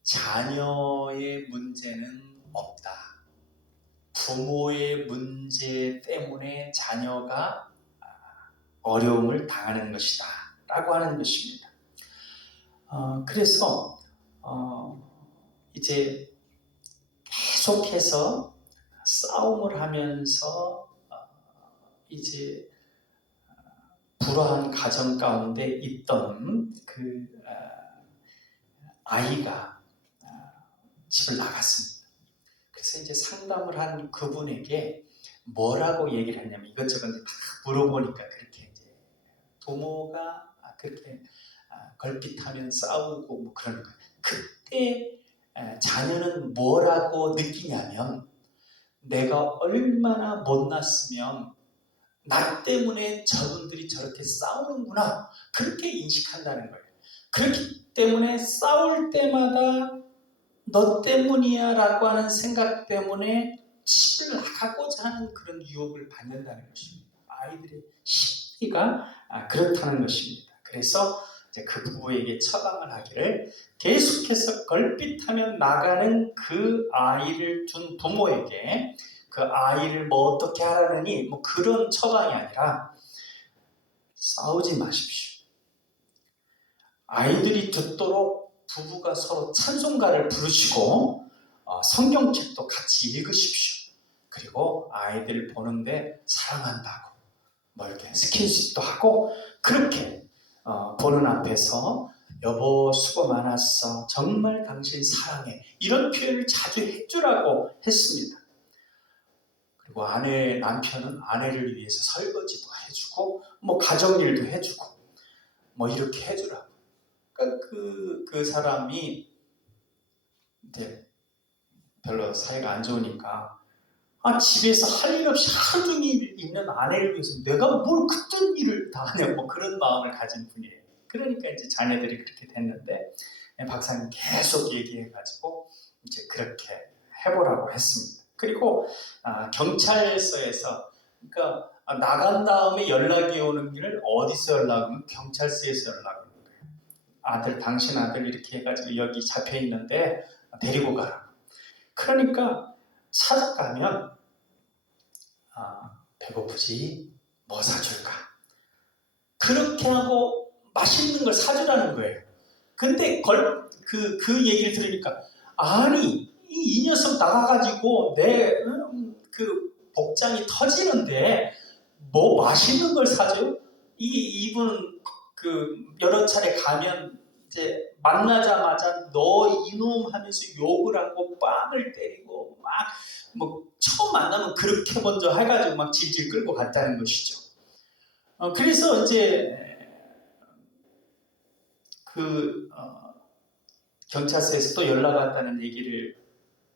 자녀의 문제는 없다. 부모의 문제 때문에 자녀가 어려움을 당하는 것이다 라고 하는 것입니다. 그래서 이제 계속해서 싸움을 하면서 이제 불화한 가정 가운데 있던 그 아이가 집을 나갔습니다. 그래서 이제 상담을 한 그분에게 뭐라고 얘기를 했냐면, 이것저것 다 물어보니까 그렇게 이제 부모가 그렇게 걸핏하면 싸우고 뭐 그런 거예요. 그때 자녀는 뭐라고 느끼냐면, 내가 얼마나 못났으면 나 때문에 저분들이 저렇게 싸우는구나, 그렇게 인식한다는 거예요. 그렇기 때문에 싸울 때마다 너 때문이야 라고 하는 생각 때문에 집을 나가고자 하는 그런 유혹을 받는다는 것입니다. 아이들의 심리가 그렇다는 것입니다. 그래서 이제 그 부부에게 처방을 하기를, 계속해서 걸핏하면 나가는 그 아이를 둔 부모에게 그 아이를 뭐 어떻게 하라느니 뭐 그런 처방이 아니라, 싸우지 마십시오. 아이들이 듣도록 부부가 서로 찬송가를 부르시고 성경책도 같이 읽으십시오. 그리고 아이들 보는데 사랑한다고 뭐 이렇게 스킨십도 하고, 그렇게 보는 앞에서 여보 수고 많았어, 정말 당신 사랑해, 이런 표현을 자주 해주라고 했습니다. 그리고 남편은 아내를 위해서 설거지도 해주고 뭐 가정일도 해주고 뭐 이렇게 해주라고. 그러니까 그 사람이 이제 별로 사이가 안 좋으니까 집에서 할 일 없이 하루 종일 있는 아내를 위해서 내가 뭘 그딴 일을 다 하냐, 뭐 그런 마음을 가진 분이에요. 그러니까 이제 자녀들이 그렇게 됐는데, 박사님 계속 얘기해가지고 이제 그렇게 해보라고 했습니다. 그리고 경찰서에서, 그러니까 나간 다음에 연락이 오는 길을 어디서 연락 오면 경찰서에서 연락 오는 거예요. 당신 아들 이렇게 해가지고 여기 잡혀 있는데 데리고 가라. 그러니까 찾아가면 배고프지? 뭐 사줄까? 그렇게 하고 맛있는 걸 사주라는 거예요. 근데 그 얘기를 들으니까, 아니 이 녀석 나가가지고 내 그 복장이 터지는데 뭐 맛있는 걸 사줘요? 이분 여러 차례 가면 이제 만나자마자 너 이놈 하면서 욕을 하고 빵을 때리고 막 뭐 처음 만나면 그렇게 먼저 해가지고 막 질질 끌고 갔다는 것이죠. 그래서 이제 경찰서에서 또 연락 왔다는 얘기를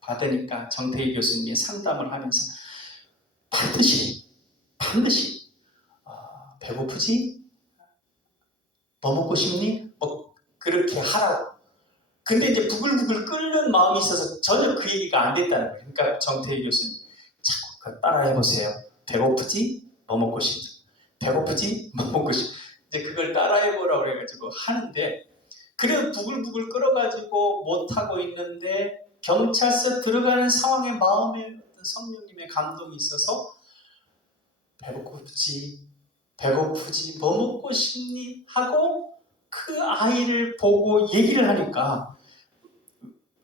받으니까 정태희 교수님이 상담을 하면서 반드시 배고프지? 뭐 먹고 싶니? 뭐 그렇게 하라고. 근데 이제 부글부글 끓는 마음이 있어서 전혀 그 얘기가 안 됐다는 거예요. 그러니까 정태희 교수님 자꾸 따라해보세요. 배고프지? 뭐 먹고 싶지? 배고프지? 뭐 먹고 싶지? 이제 그걸 따라해보라고 그래가지고 하는데, 그래 부글부글 끓어가지고 못하고 있는데 경찰서 들어가는 상황에 마음에 어떤 성령님의 감동이 있어서 배고프지? 뭐 먹고 싶니? 하고 그 아이를 보고 얘기를 하니까,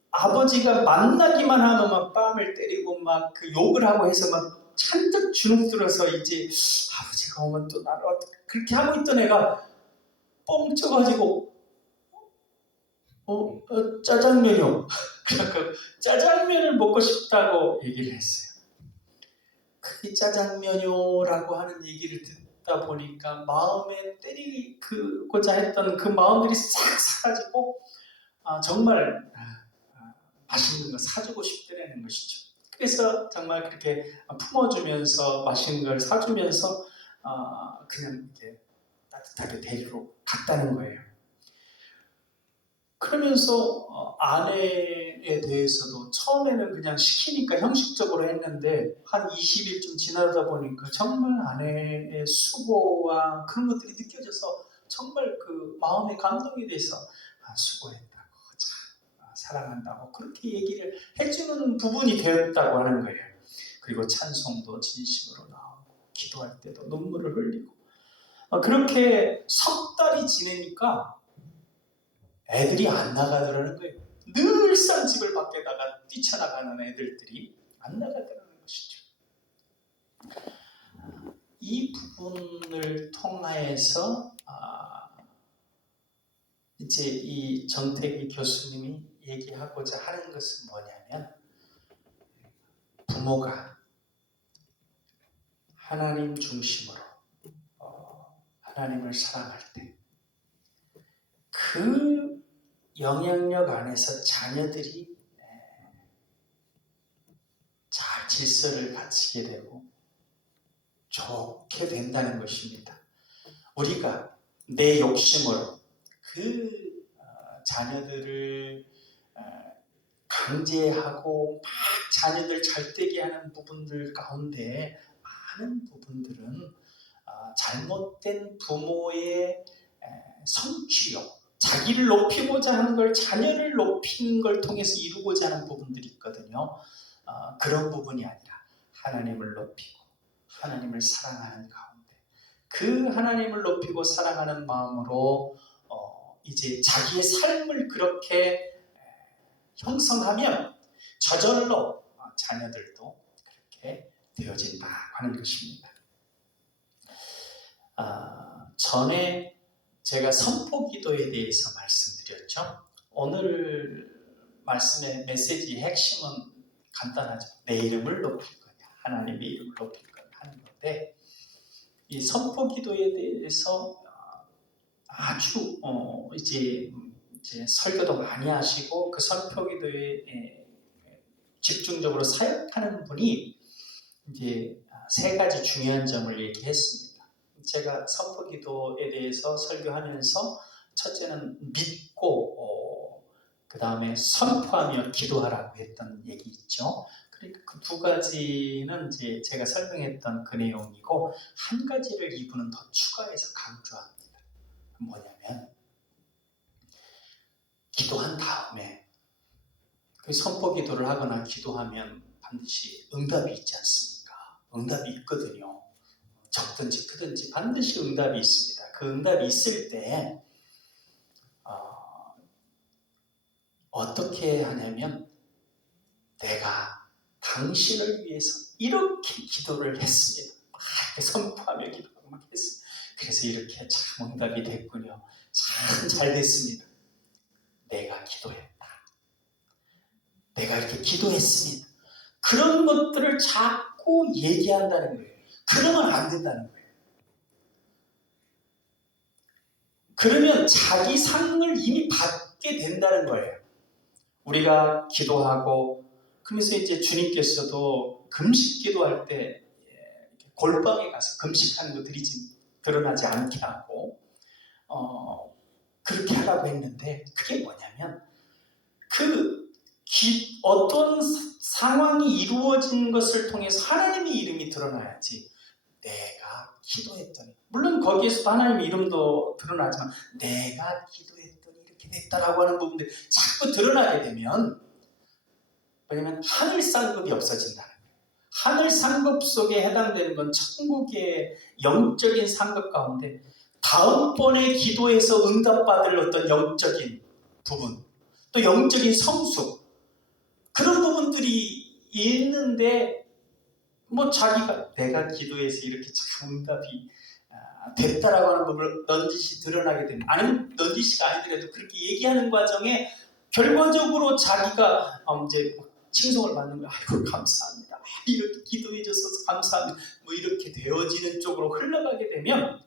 아버지가 만나기만 하면 막 뺨을 때리고 막 그 욕을 하고 해서 막 잔뜩 주눅 들어서 이제 아버지가 오면 또 나를 그렇게 하고 있던 애가 뻥 쳐가지고 짜장면이요. 그러니까 짜장면을 먹고 싶다고 얘기를 했어요. 그게 짜장면요라고 하는 얘기를 듣다 보니까 마음에 때리고자 했던 그 마음들이 싹 사라지고 정말 맛있는 거 사주고 싶더라는 것이죠. 그래서 정말 그렇게 품어주면서 맛있는 걸 사주면서 그냥 이렇게 따뜻하게 데리러 갔다는 거예요. 그러면서 아내에 대해서도 처음에는 그냥 시키니까 형식적으로 했는데 한 20일쯤 지나다 보니까 정말 아내의 수고와 그런 것들이 느껴져서 정말 그 마음에 감동이 돼서 수고했다고, 사랑한다고 그렇게 얘기를 해주는 부분이 되었다고 하는 거예요. 그리고 찬송도 진심으로 나오고 기도할 때도 눈물을 흘리고 그렇게 석 달이 지내니까 애들이 안 나가더라는 거예요. 늘상 집을 밖에다가 뛰쳐나가는 애들들이 안 나가더라는 것이죠. 이 부분을 통하여서 이제 이 정태기 교수님이 얘기하고자 하는 것은 뭐냐면, 부모가 하나님 중심으로 하나님을 사랑할 때 그 영향력 안에서 자녀들이 잘 질서를 갖추게 되고 좋게 된다는 것입니다. 우리가 내 욕심으로 그 자녀들을 강제하고 막 자녀들 잘되게 하는 부분들 가운데 많은 부분들은 잘못된 부모의 성취욕, 자기를 높이고자 하는 걸, 자녀를 높이는 걸 통해서 이루고자 하는 부분들이 있거든요. 그런 부분이 아니라 하나님을 높이고 하나님을 사랑하는 가운데 그 하나님을 높이고 사랑하는 마음으로 이제 자기의 삶을 그렇게 형성하면 저절로 자녀들도 그렇게 되어진다고 하는 것입니다. 전에 제가 선포기도에 대해서 말씀드렸죠. 오늘 말씀의 메시지의 핵심은 간단하죠. 내 이름을 높일 거냐, 하나님의 이름을 높일 거냐 하는 건데, 이 선포기도에 대해서 아주 이제 설교도 많이 하시고 그 선포기도에 집중적으로 사역하는 분이 이제 세 가지 중요한 점을 얘기했습니다. 제가 선포기도에 대해서 설교하면서 첫째는 믿고 그 다음에 선포하며 기도하라고 했던 얘기 있죠. 그러니까 그 두 가지는 이제 제가 설명했던 그 내용이고, 한 가지를 이분은 더 추가해서 강조합니다. 뭐냐면, 기도한 다음에 그 선포기도를 하거나 기도하면 반드시 응답이 있지 않습니까? 응답이 있거든요. 적든지 크든지 반드시 응답이 있습니다. 그 응답이 있을 때 어떻게 하냐면, 내가 당신을 위해서 이렇게 기도를 했습니다. 막 이렇게 선포하며 기도하고 막 했습니다. 그래서 이렇게 참 응답이 됐군요. 참 잘 됐습니다. 내가 기도했다. 내가 이렇게 기도했습니다. 그런 것들을 자꾸 얘기한다는 거예요. 그러면 안 된다는 거예요. 그러면 자기 상을 이미 받게 된다는 거예요. 우리가 기도하고, 그러면서 이제 주님께서도 금식 기도할 때 골방에 가서 금식하는 거 드러나지 않게 하고 그렇게 하라고 했는데, 그게 뭐냐면, 어떤 상황이 이루어진 것을 통해서 하나님의 이름이 드러나야지, 내가 기도했더니, 물론 거기에서도 하나님의 이름도 드러나지만 내가 기도했더니 이렇게 됐다라고 하는 부분들이 자꾸 드러나게 되면, 왜냐면 하늘 상급이 없어진다는 거예요. 하늘 상급 속에 해당되는 건 천국의 영적인 상급 가운데 다음번에 기도해서 응답받을 어떤 영적인 부분, 또 영적인 성숙, 그런 부분들이 있는데, 자기가 내가 기도해서 이렇게 참 응답이 됐다라고 하는 부분을 넌지시 드러나게 되면, 아니면 넌지시가 아니더라도 그렇게 얘기하는 과정에 결과적으로 자기가 이제 칭송을 받는 거야. 아이고 감사합니다. 이렇게 기도해 줘서 감사합니다. 이렇게 되어지는 쪽으로 흘러가게 되면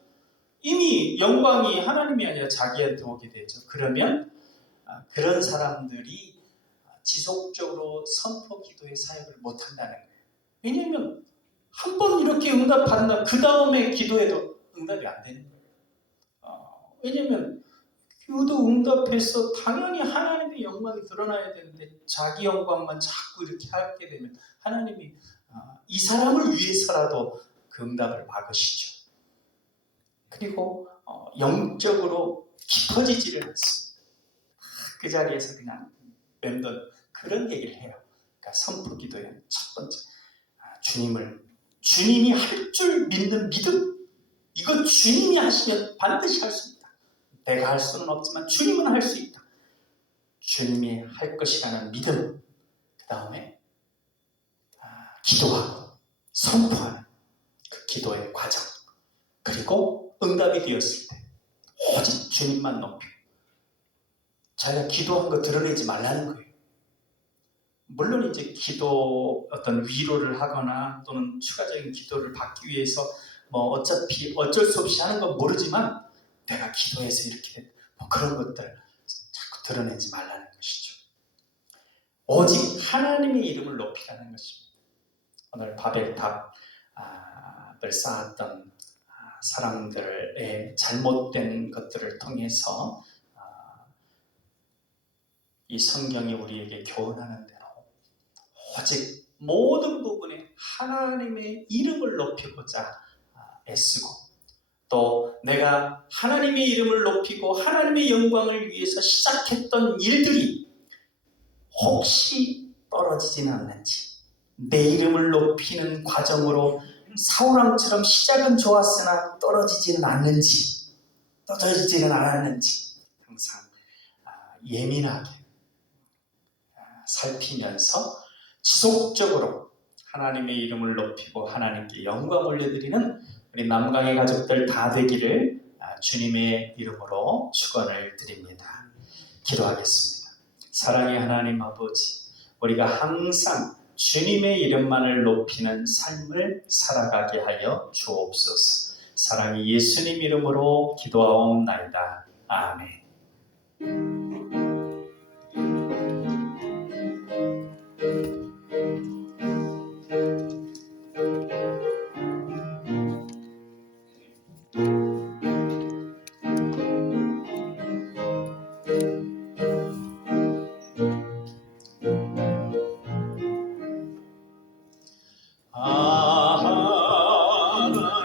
이미 영광이 하나님이 아니라 자기한테 오게 되죠. 그러면 그런 사람들이 지속적으로 선포 기도의 사역을 못한다는 거예요. 왜냐하면 한 번 이렇게 응답한다, 그 다음에 기도해도 응답이 안 되는 거예요. 왜냐하면 기도 응답해서 당연히 하나님의 영광이 드러나야 되는데 자기 영광만 자꾸 이렇게 하게 되면 하나님이 이 사람을 위해서라도 그 응답을 막으시죠. 그리고 영적으로 깊어지지를 않습니다. 그 자리에서 그냥 맴돈 그런 얘기를 해요. 그러니까 선포 기도의 첫 번째, 주님이 할 줄 믿는 믿음. 이거 주님이 하시면 반드시 할 수 있다. 내가 할 수는 없지만 주님은 할 수 있다. 주님이 할 것이라는 믿음. 그 다음에 기도하고 선포하는 그 기도의 과정. 그리고 응답이 되었을 때 오직 주님만 높이고 자기가 기도한 거 드러내지 말라는 거예요. 물론 이제 기도 어떤 위로를 하거나 또는 추가적인 기도를 받기 위해서 어차피 어쩔 수 없이 하는 건 모르지만 내가 기도해서 이렇게 된 그런 것들 자꾸 드러내지 말라는 것이죠. 오직 하나님의 이름을 높이라는 것입니다. 오늘 바벨탑을 쌓았던 사람들의 잘못된 것들을 통해서 이 성경이 우리에게 교훈하는 대로 오직 모든 부분에 하나님의 이름을 높이고자 애쓰고 또 내가 하나님의 이름을 높이고 하나님의 영광을 위해서 시작했던 일들이 혹시 떨어지지는 않는지, 내 이름을 높이는 과정으로 사울왕처럼 시작은 좋았으나 떨어지지는 않았는지 항상 예민하게 살피면서 지속적으로 하나님의 이름을 높이고 하나님께 영광 올려드리는 우리 남강의 가족들 다 되기를 주님의 이름으로 축원을 드립니다. 기도하겠습니다. 사랑의 하나님 아버지, 우리가 항상 주님의 이름만을 높이는 삶을 살아가게 하여 주옵소서. 사랑의 예수님 이름으로 기도하옵나이다. 아멘.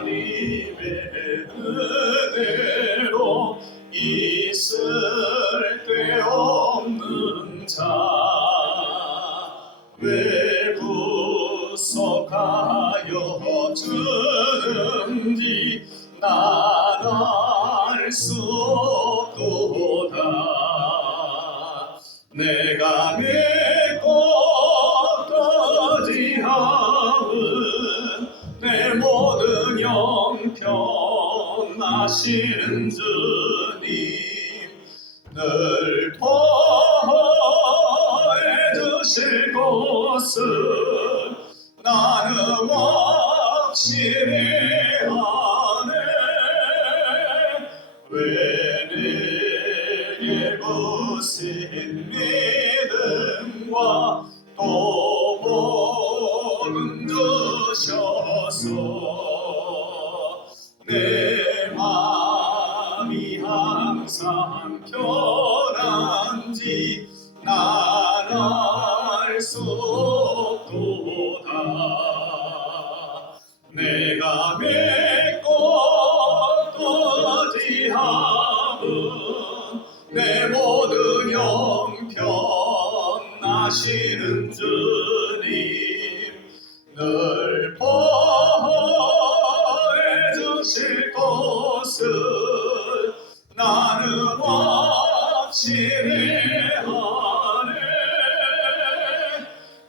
하나님의 은혜로 있을 데 없는 자 왜 구속하여 주는지 난 알 수 없도다. 내가 믿고 내 모든 형편하시는 주님 늘 보호해 주실 곳을 나는 확실히 아네. 왜 내게 부신 믿음과 또 복음 주셔서 내 마음이 항상 편한지 난 알 수 없도다. 내가 믿고 또 지함은 내 모든 형편 하시는 주님 늘 보호해 주실 곳을 나는 확실히 아네.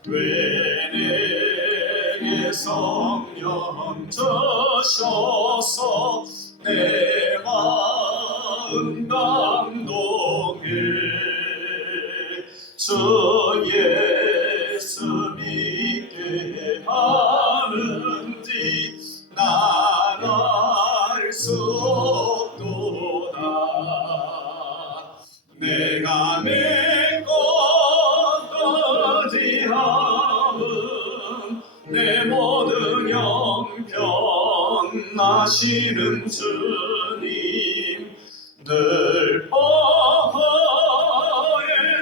왜 내게 성령 주셔서 내 마음 감동해 주 예수 믿게 하는지 난 알 수 없도다. 내가 믿고 내 모든 형편 나시는 주님 늘 보호해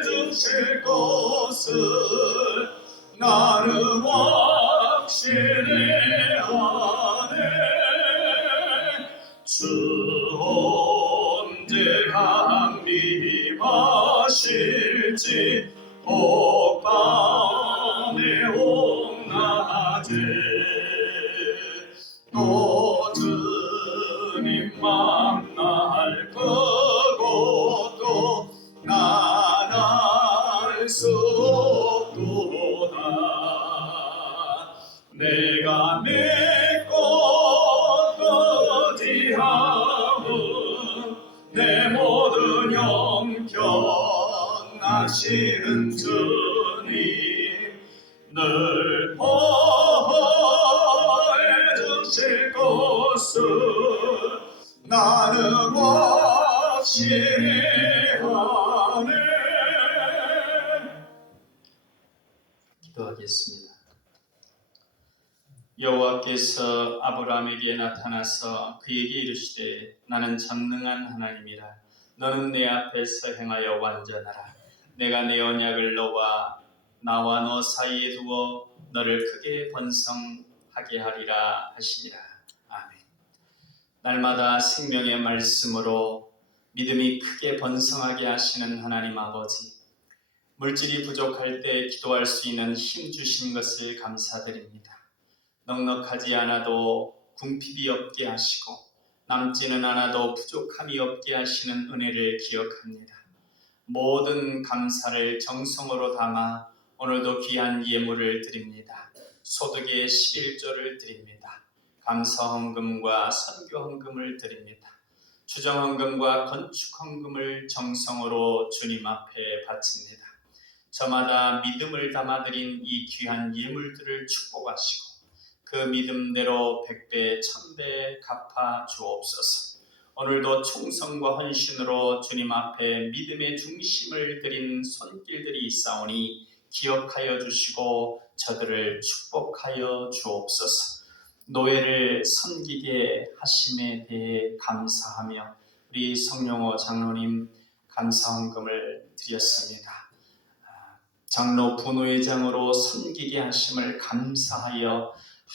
주실 것을 나는 확신해 하네. 주 언제 강림하실지 옥밤에 옥낮에 또 주님 만날 거고 또 난 알 수 없도다. 내가 믿고 의지하는 내 모든 형편 나시는 주님 늘 보호해 주실 것을 나는 확신해 하네. 기도하겠습니다. 여호와께서 아브라함에게 나타나서 그에게 이르시되 나는 전능한 하나님이라. 너는 내 앞에서 행하여 완전하라. 내가 내 언약을 나와 너 사이에 두어 너를 크게 번성하게 하리라 하시니라. 아멘. 날마다 생명의 말씀으로 믿음이 크게 번성하게 하시는 하나님 아버지, 물질이 부족할 때 기도할 수 있는 힘 주신 것을 감사드립니다. 넉넉하지 않아도 궁핍이 없게 하시고 남지는 않아도 부족함이 없게 하시는 은혜를 기억합니다. 모든 감사를 정성으로 담아 오늘도 귀한 예물을 드립니다. 소득의 11조를 드립니다. 감사헌금과 선교헌금을 드립니다. 추정헌금과 건축헌금을 정성으로 주님 앞에 바칩니다. 저마다 믿음을 담아드린 이 귀한 예물들을 축복하시고 그 믿음대로 100배, 1000배 갚아 주옵소서. 오늘도 충성과 헌신으로 주님 앞에 믿음의 중심을 드린 손길들이 있사오니 기억하여 주시고 저들을 축복하여 주옵소서. 노예를 섬기게 하심에 대해 감사하며 우리 성령호 장로님 감사헌금을 드렸습니다. 장로 부노회장으로 섬기게 하심을 감사하여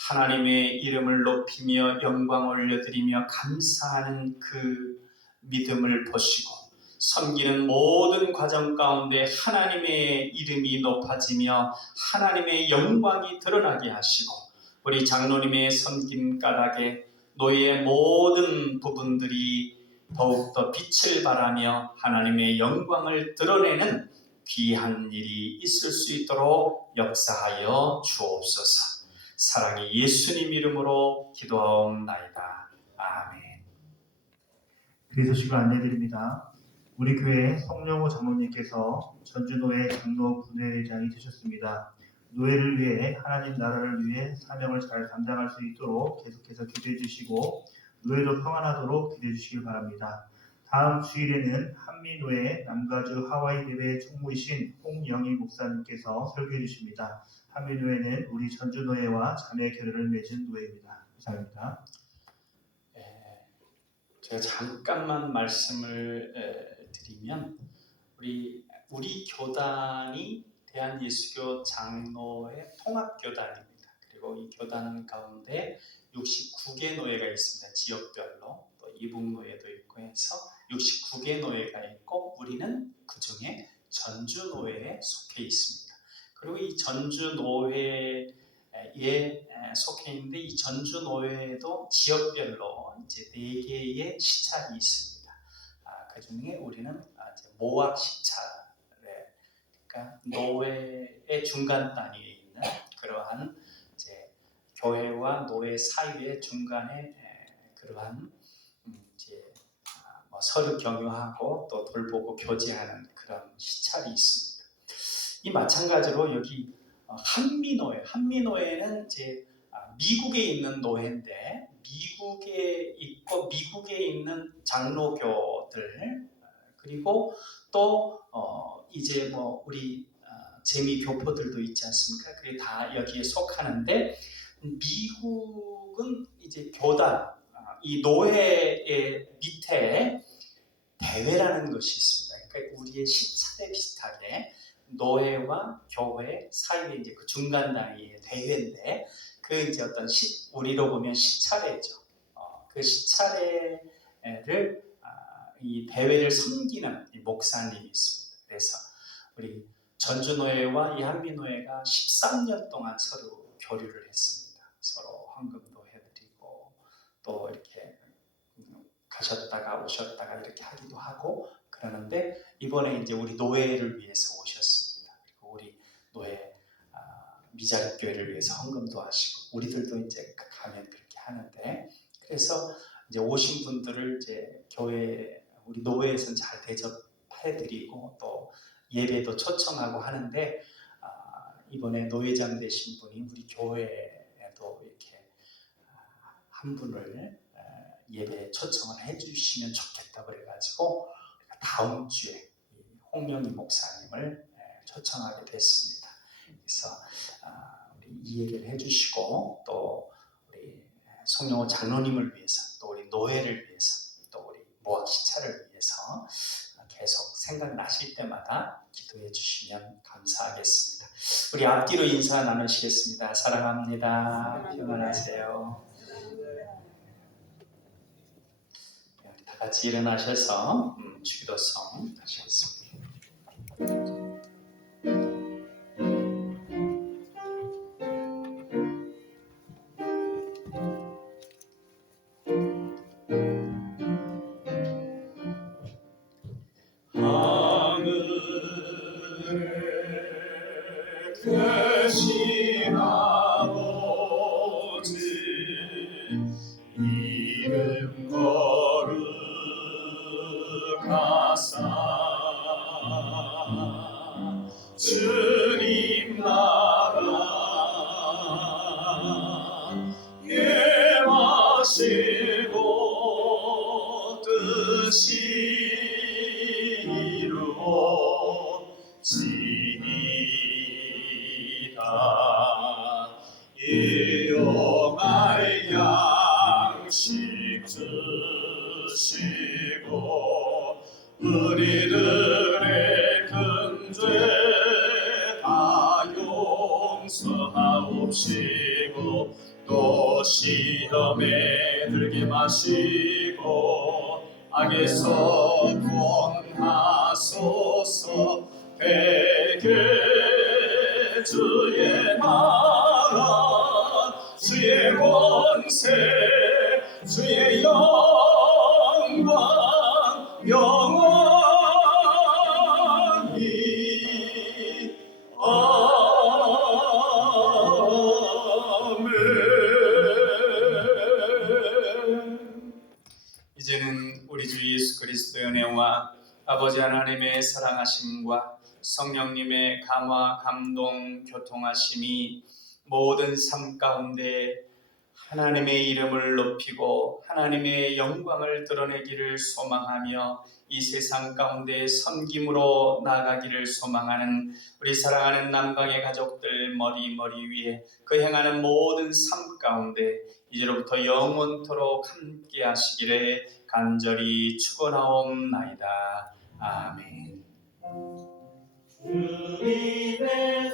하나님의 이름을 높이며 영광 올려드리며 감사하는 그 믿음을 보시고 섬기는 모든 과정 가운데 하나님의 이름이 높아지며 하나님의 영광이 드러나게 하시고 우리 장로님의 섬김 까닭에 노예의 모든 부분들이 더욱더 빛을 발하며 하나님의 영광을 드러내는 귀한 일이 있을 수 있도록 역사하여 주옵소서. 사랑의 예수님 이름으로 기도하옵나이다. 아멘. 교회 소식을 안내드립니다. 우리 교회 성령호 장로님께서 전주노회 장로 부회장이 되셨습니다. 노예를 위해 하나님 나라를 위해 사명을 잘 감당할 수 있도록 계속해서 기도해 주시고 노예도 평안하도록 기도해 주시길 바랍니다. 다음 주일에는 한미노예 남가주 하와이 대회 총무이신 홍영희 목사님께서 설교해 주십니다. 한미노예는 우리 전주노예와 자매 결연을 맺은 노예입니다. 감사합니다. 제가 잠깐만 말씀을 드리면 우리 교단이 대한예수교 장로의 통합교단입니다. 그리고 이 교단 가운데 69개 노예가 있습니다. 지역별로 또 이북노예도 있고 해서 69개 노예가 있고 우리는 그 중에 전주노예에 속해 있습니다. 그리고 이 전주노회에 속해 있는데 이 전주노회도 지역별로 이제 4개의 시찰이 있습니다. 그 중에 우리는 모학 시찰, 그러니까 노회의 중간 단위에 있는 그러한 이제 교회와 노회 사이의 중간에 그러한 이제 서로 경유하고 또 돌보고 교제하는 그런 시찰이 있습니다. 이 마찬가지로 여기 한미노예는 이제 미국에 있는 노예인데 미국에 있고 미국에 있는 장로교들 그리고 또 이제 우리 재미 교포들도 있지 않습니까? 그게 다 여기에 속하는데 미국은 이제 교단 이 노예의 밑에 대회라는 것이 있습니다. 그러니까 우리의 시차에 비슷하게 노예와 교회 사이에 이제 그 중간 단위의 대회인데 그 이제 어떤 우리로 보면 시차례죠. 그 시차례를 이 대회를 섬기는 이 목사님이 있습니다. 그래서 우리 전주 노예와 이한미 노예가 13년 동안 서로 교류를 했습니다. 서로 헌금도 해드리고 또 이렇게 가셨다가 오셨다가 이렇게 하기도 하고 그러는데 이번에 이제 우리 노예를 위해서 오셨습니다. 그리고 우리 노예 미자립교회를 위해서 헌금도 하시고 우리들도 이제 가면 그렇게 하는데 그래서 이제 오신 분들을 이제 교회 우리 노예에서는 잘 대접해드리고 또 예배도 초청하고 하는데 이번에 노회장 되신 분이 우리 교회에도 이렇게 한 분을 예배 초청을 해주시면 좋겠다 그래가지고 다음 주에 홍명희 목사님을 초청하게 됐습니다. 그래서 우리 이 얘기를 해주시고 또 우리 송영호 장로님을 위해서 또 우리 노예를 위해서 또 우리 모학 시차를 위해서 계속 생각나실 때마다 기도해 주시면 감사하겠습니다. 우리 앞뒤로 인사 나누시겠습니다. 사랑합니다. 평안하세요. 다 같이 일어나셔서 주기도송 하시겠습니다. 크신 아버지 이름 거룩하사 주님 나라 예하시고 뜻이 이루어지이다. 일용할 양식 주시고 우리들의 큰 죄 다 용서하옵시고 또 시험에 들게 마시고 악에서 구원하소서. 대개 주의 나라 주의 권세 주의 영광 영원히 아멘. 이제는 우리 주 예수 그리스도의 은혜와 아버지 하나님의 사랑하심과 성령님의 감화, 감동, 교통하심이 모든 삶 가운데 하나님의 이름을 높이고 하나님의 영광을 드러내기를 소망하며 이 세상 가운데 섬김으로 나아가기를 소망하는 우리 사랑하는 남강의 가족들 머리 위에 그 행하는 모든 삶 가운데 이제로부터 영원토록 함께 하시기를 간절히 축원하옵나이다. 아멘. 주님의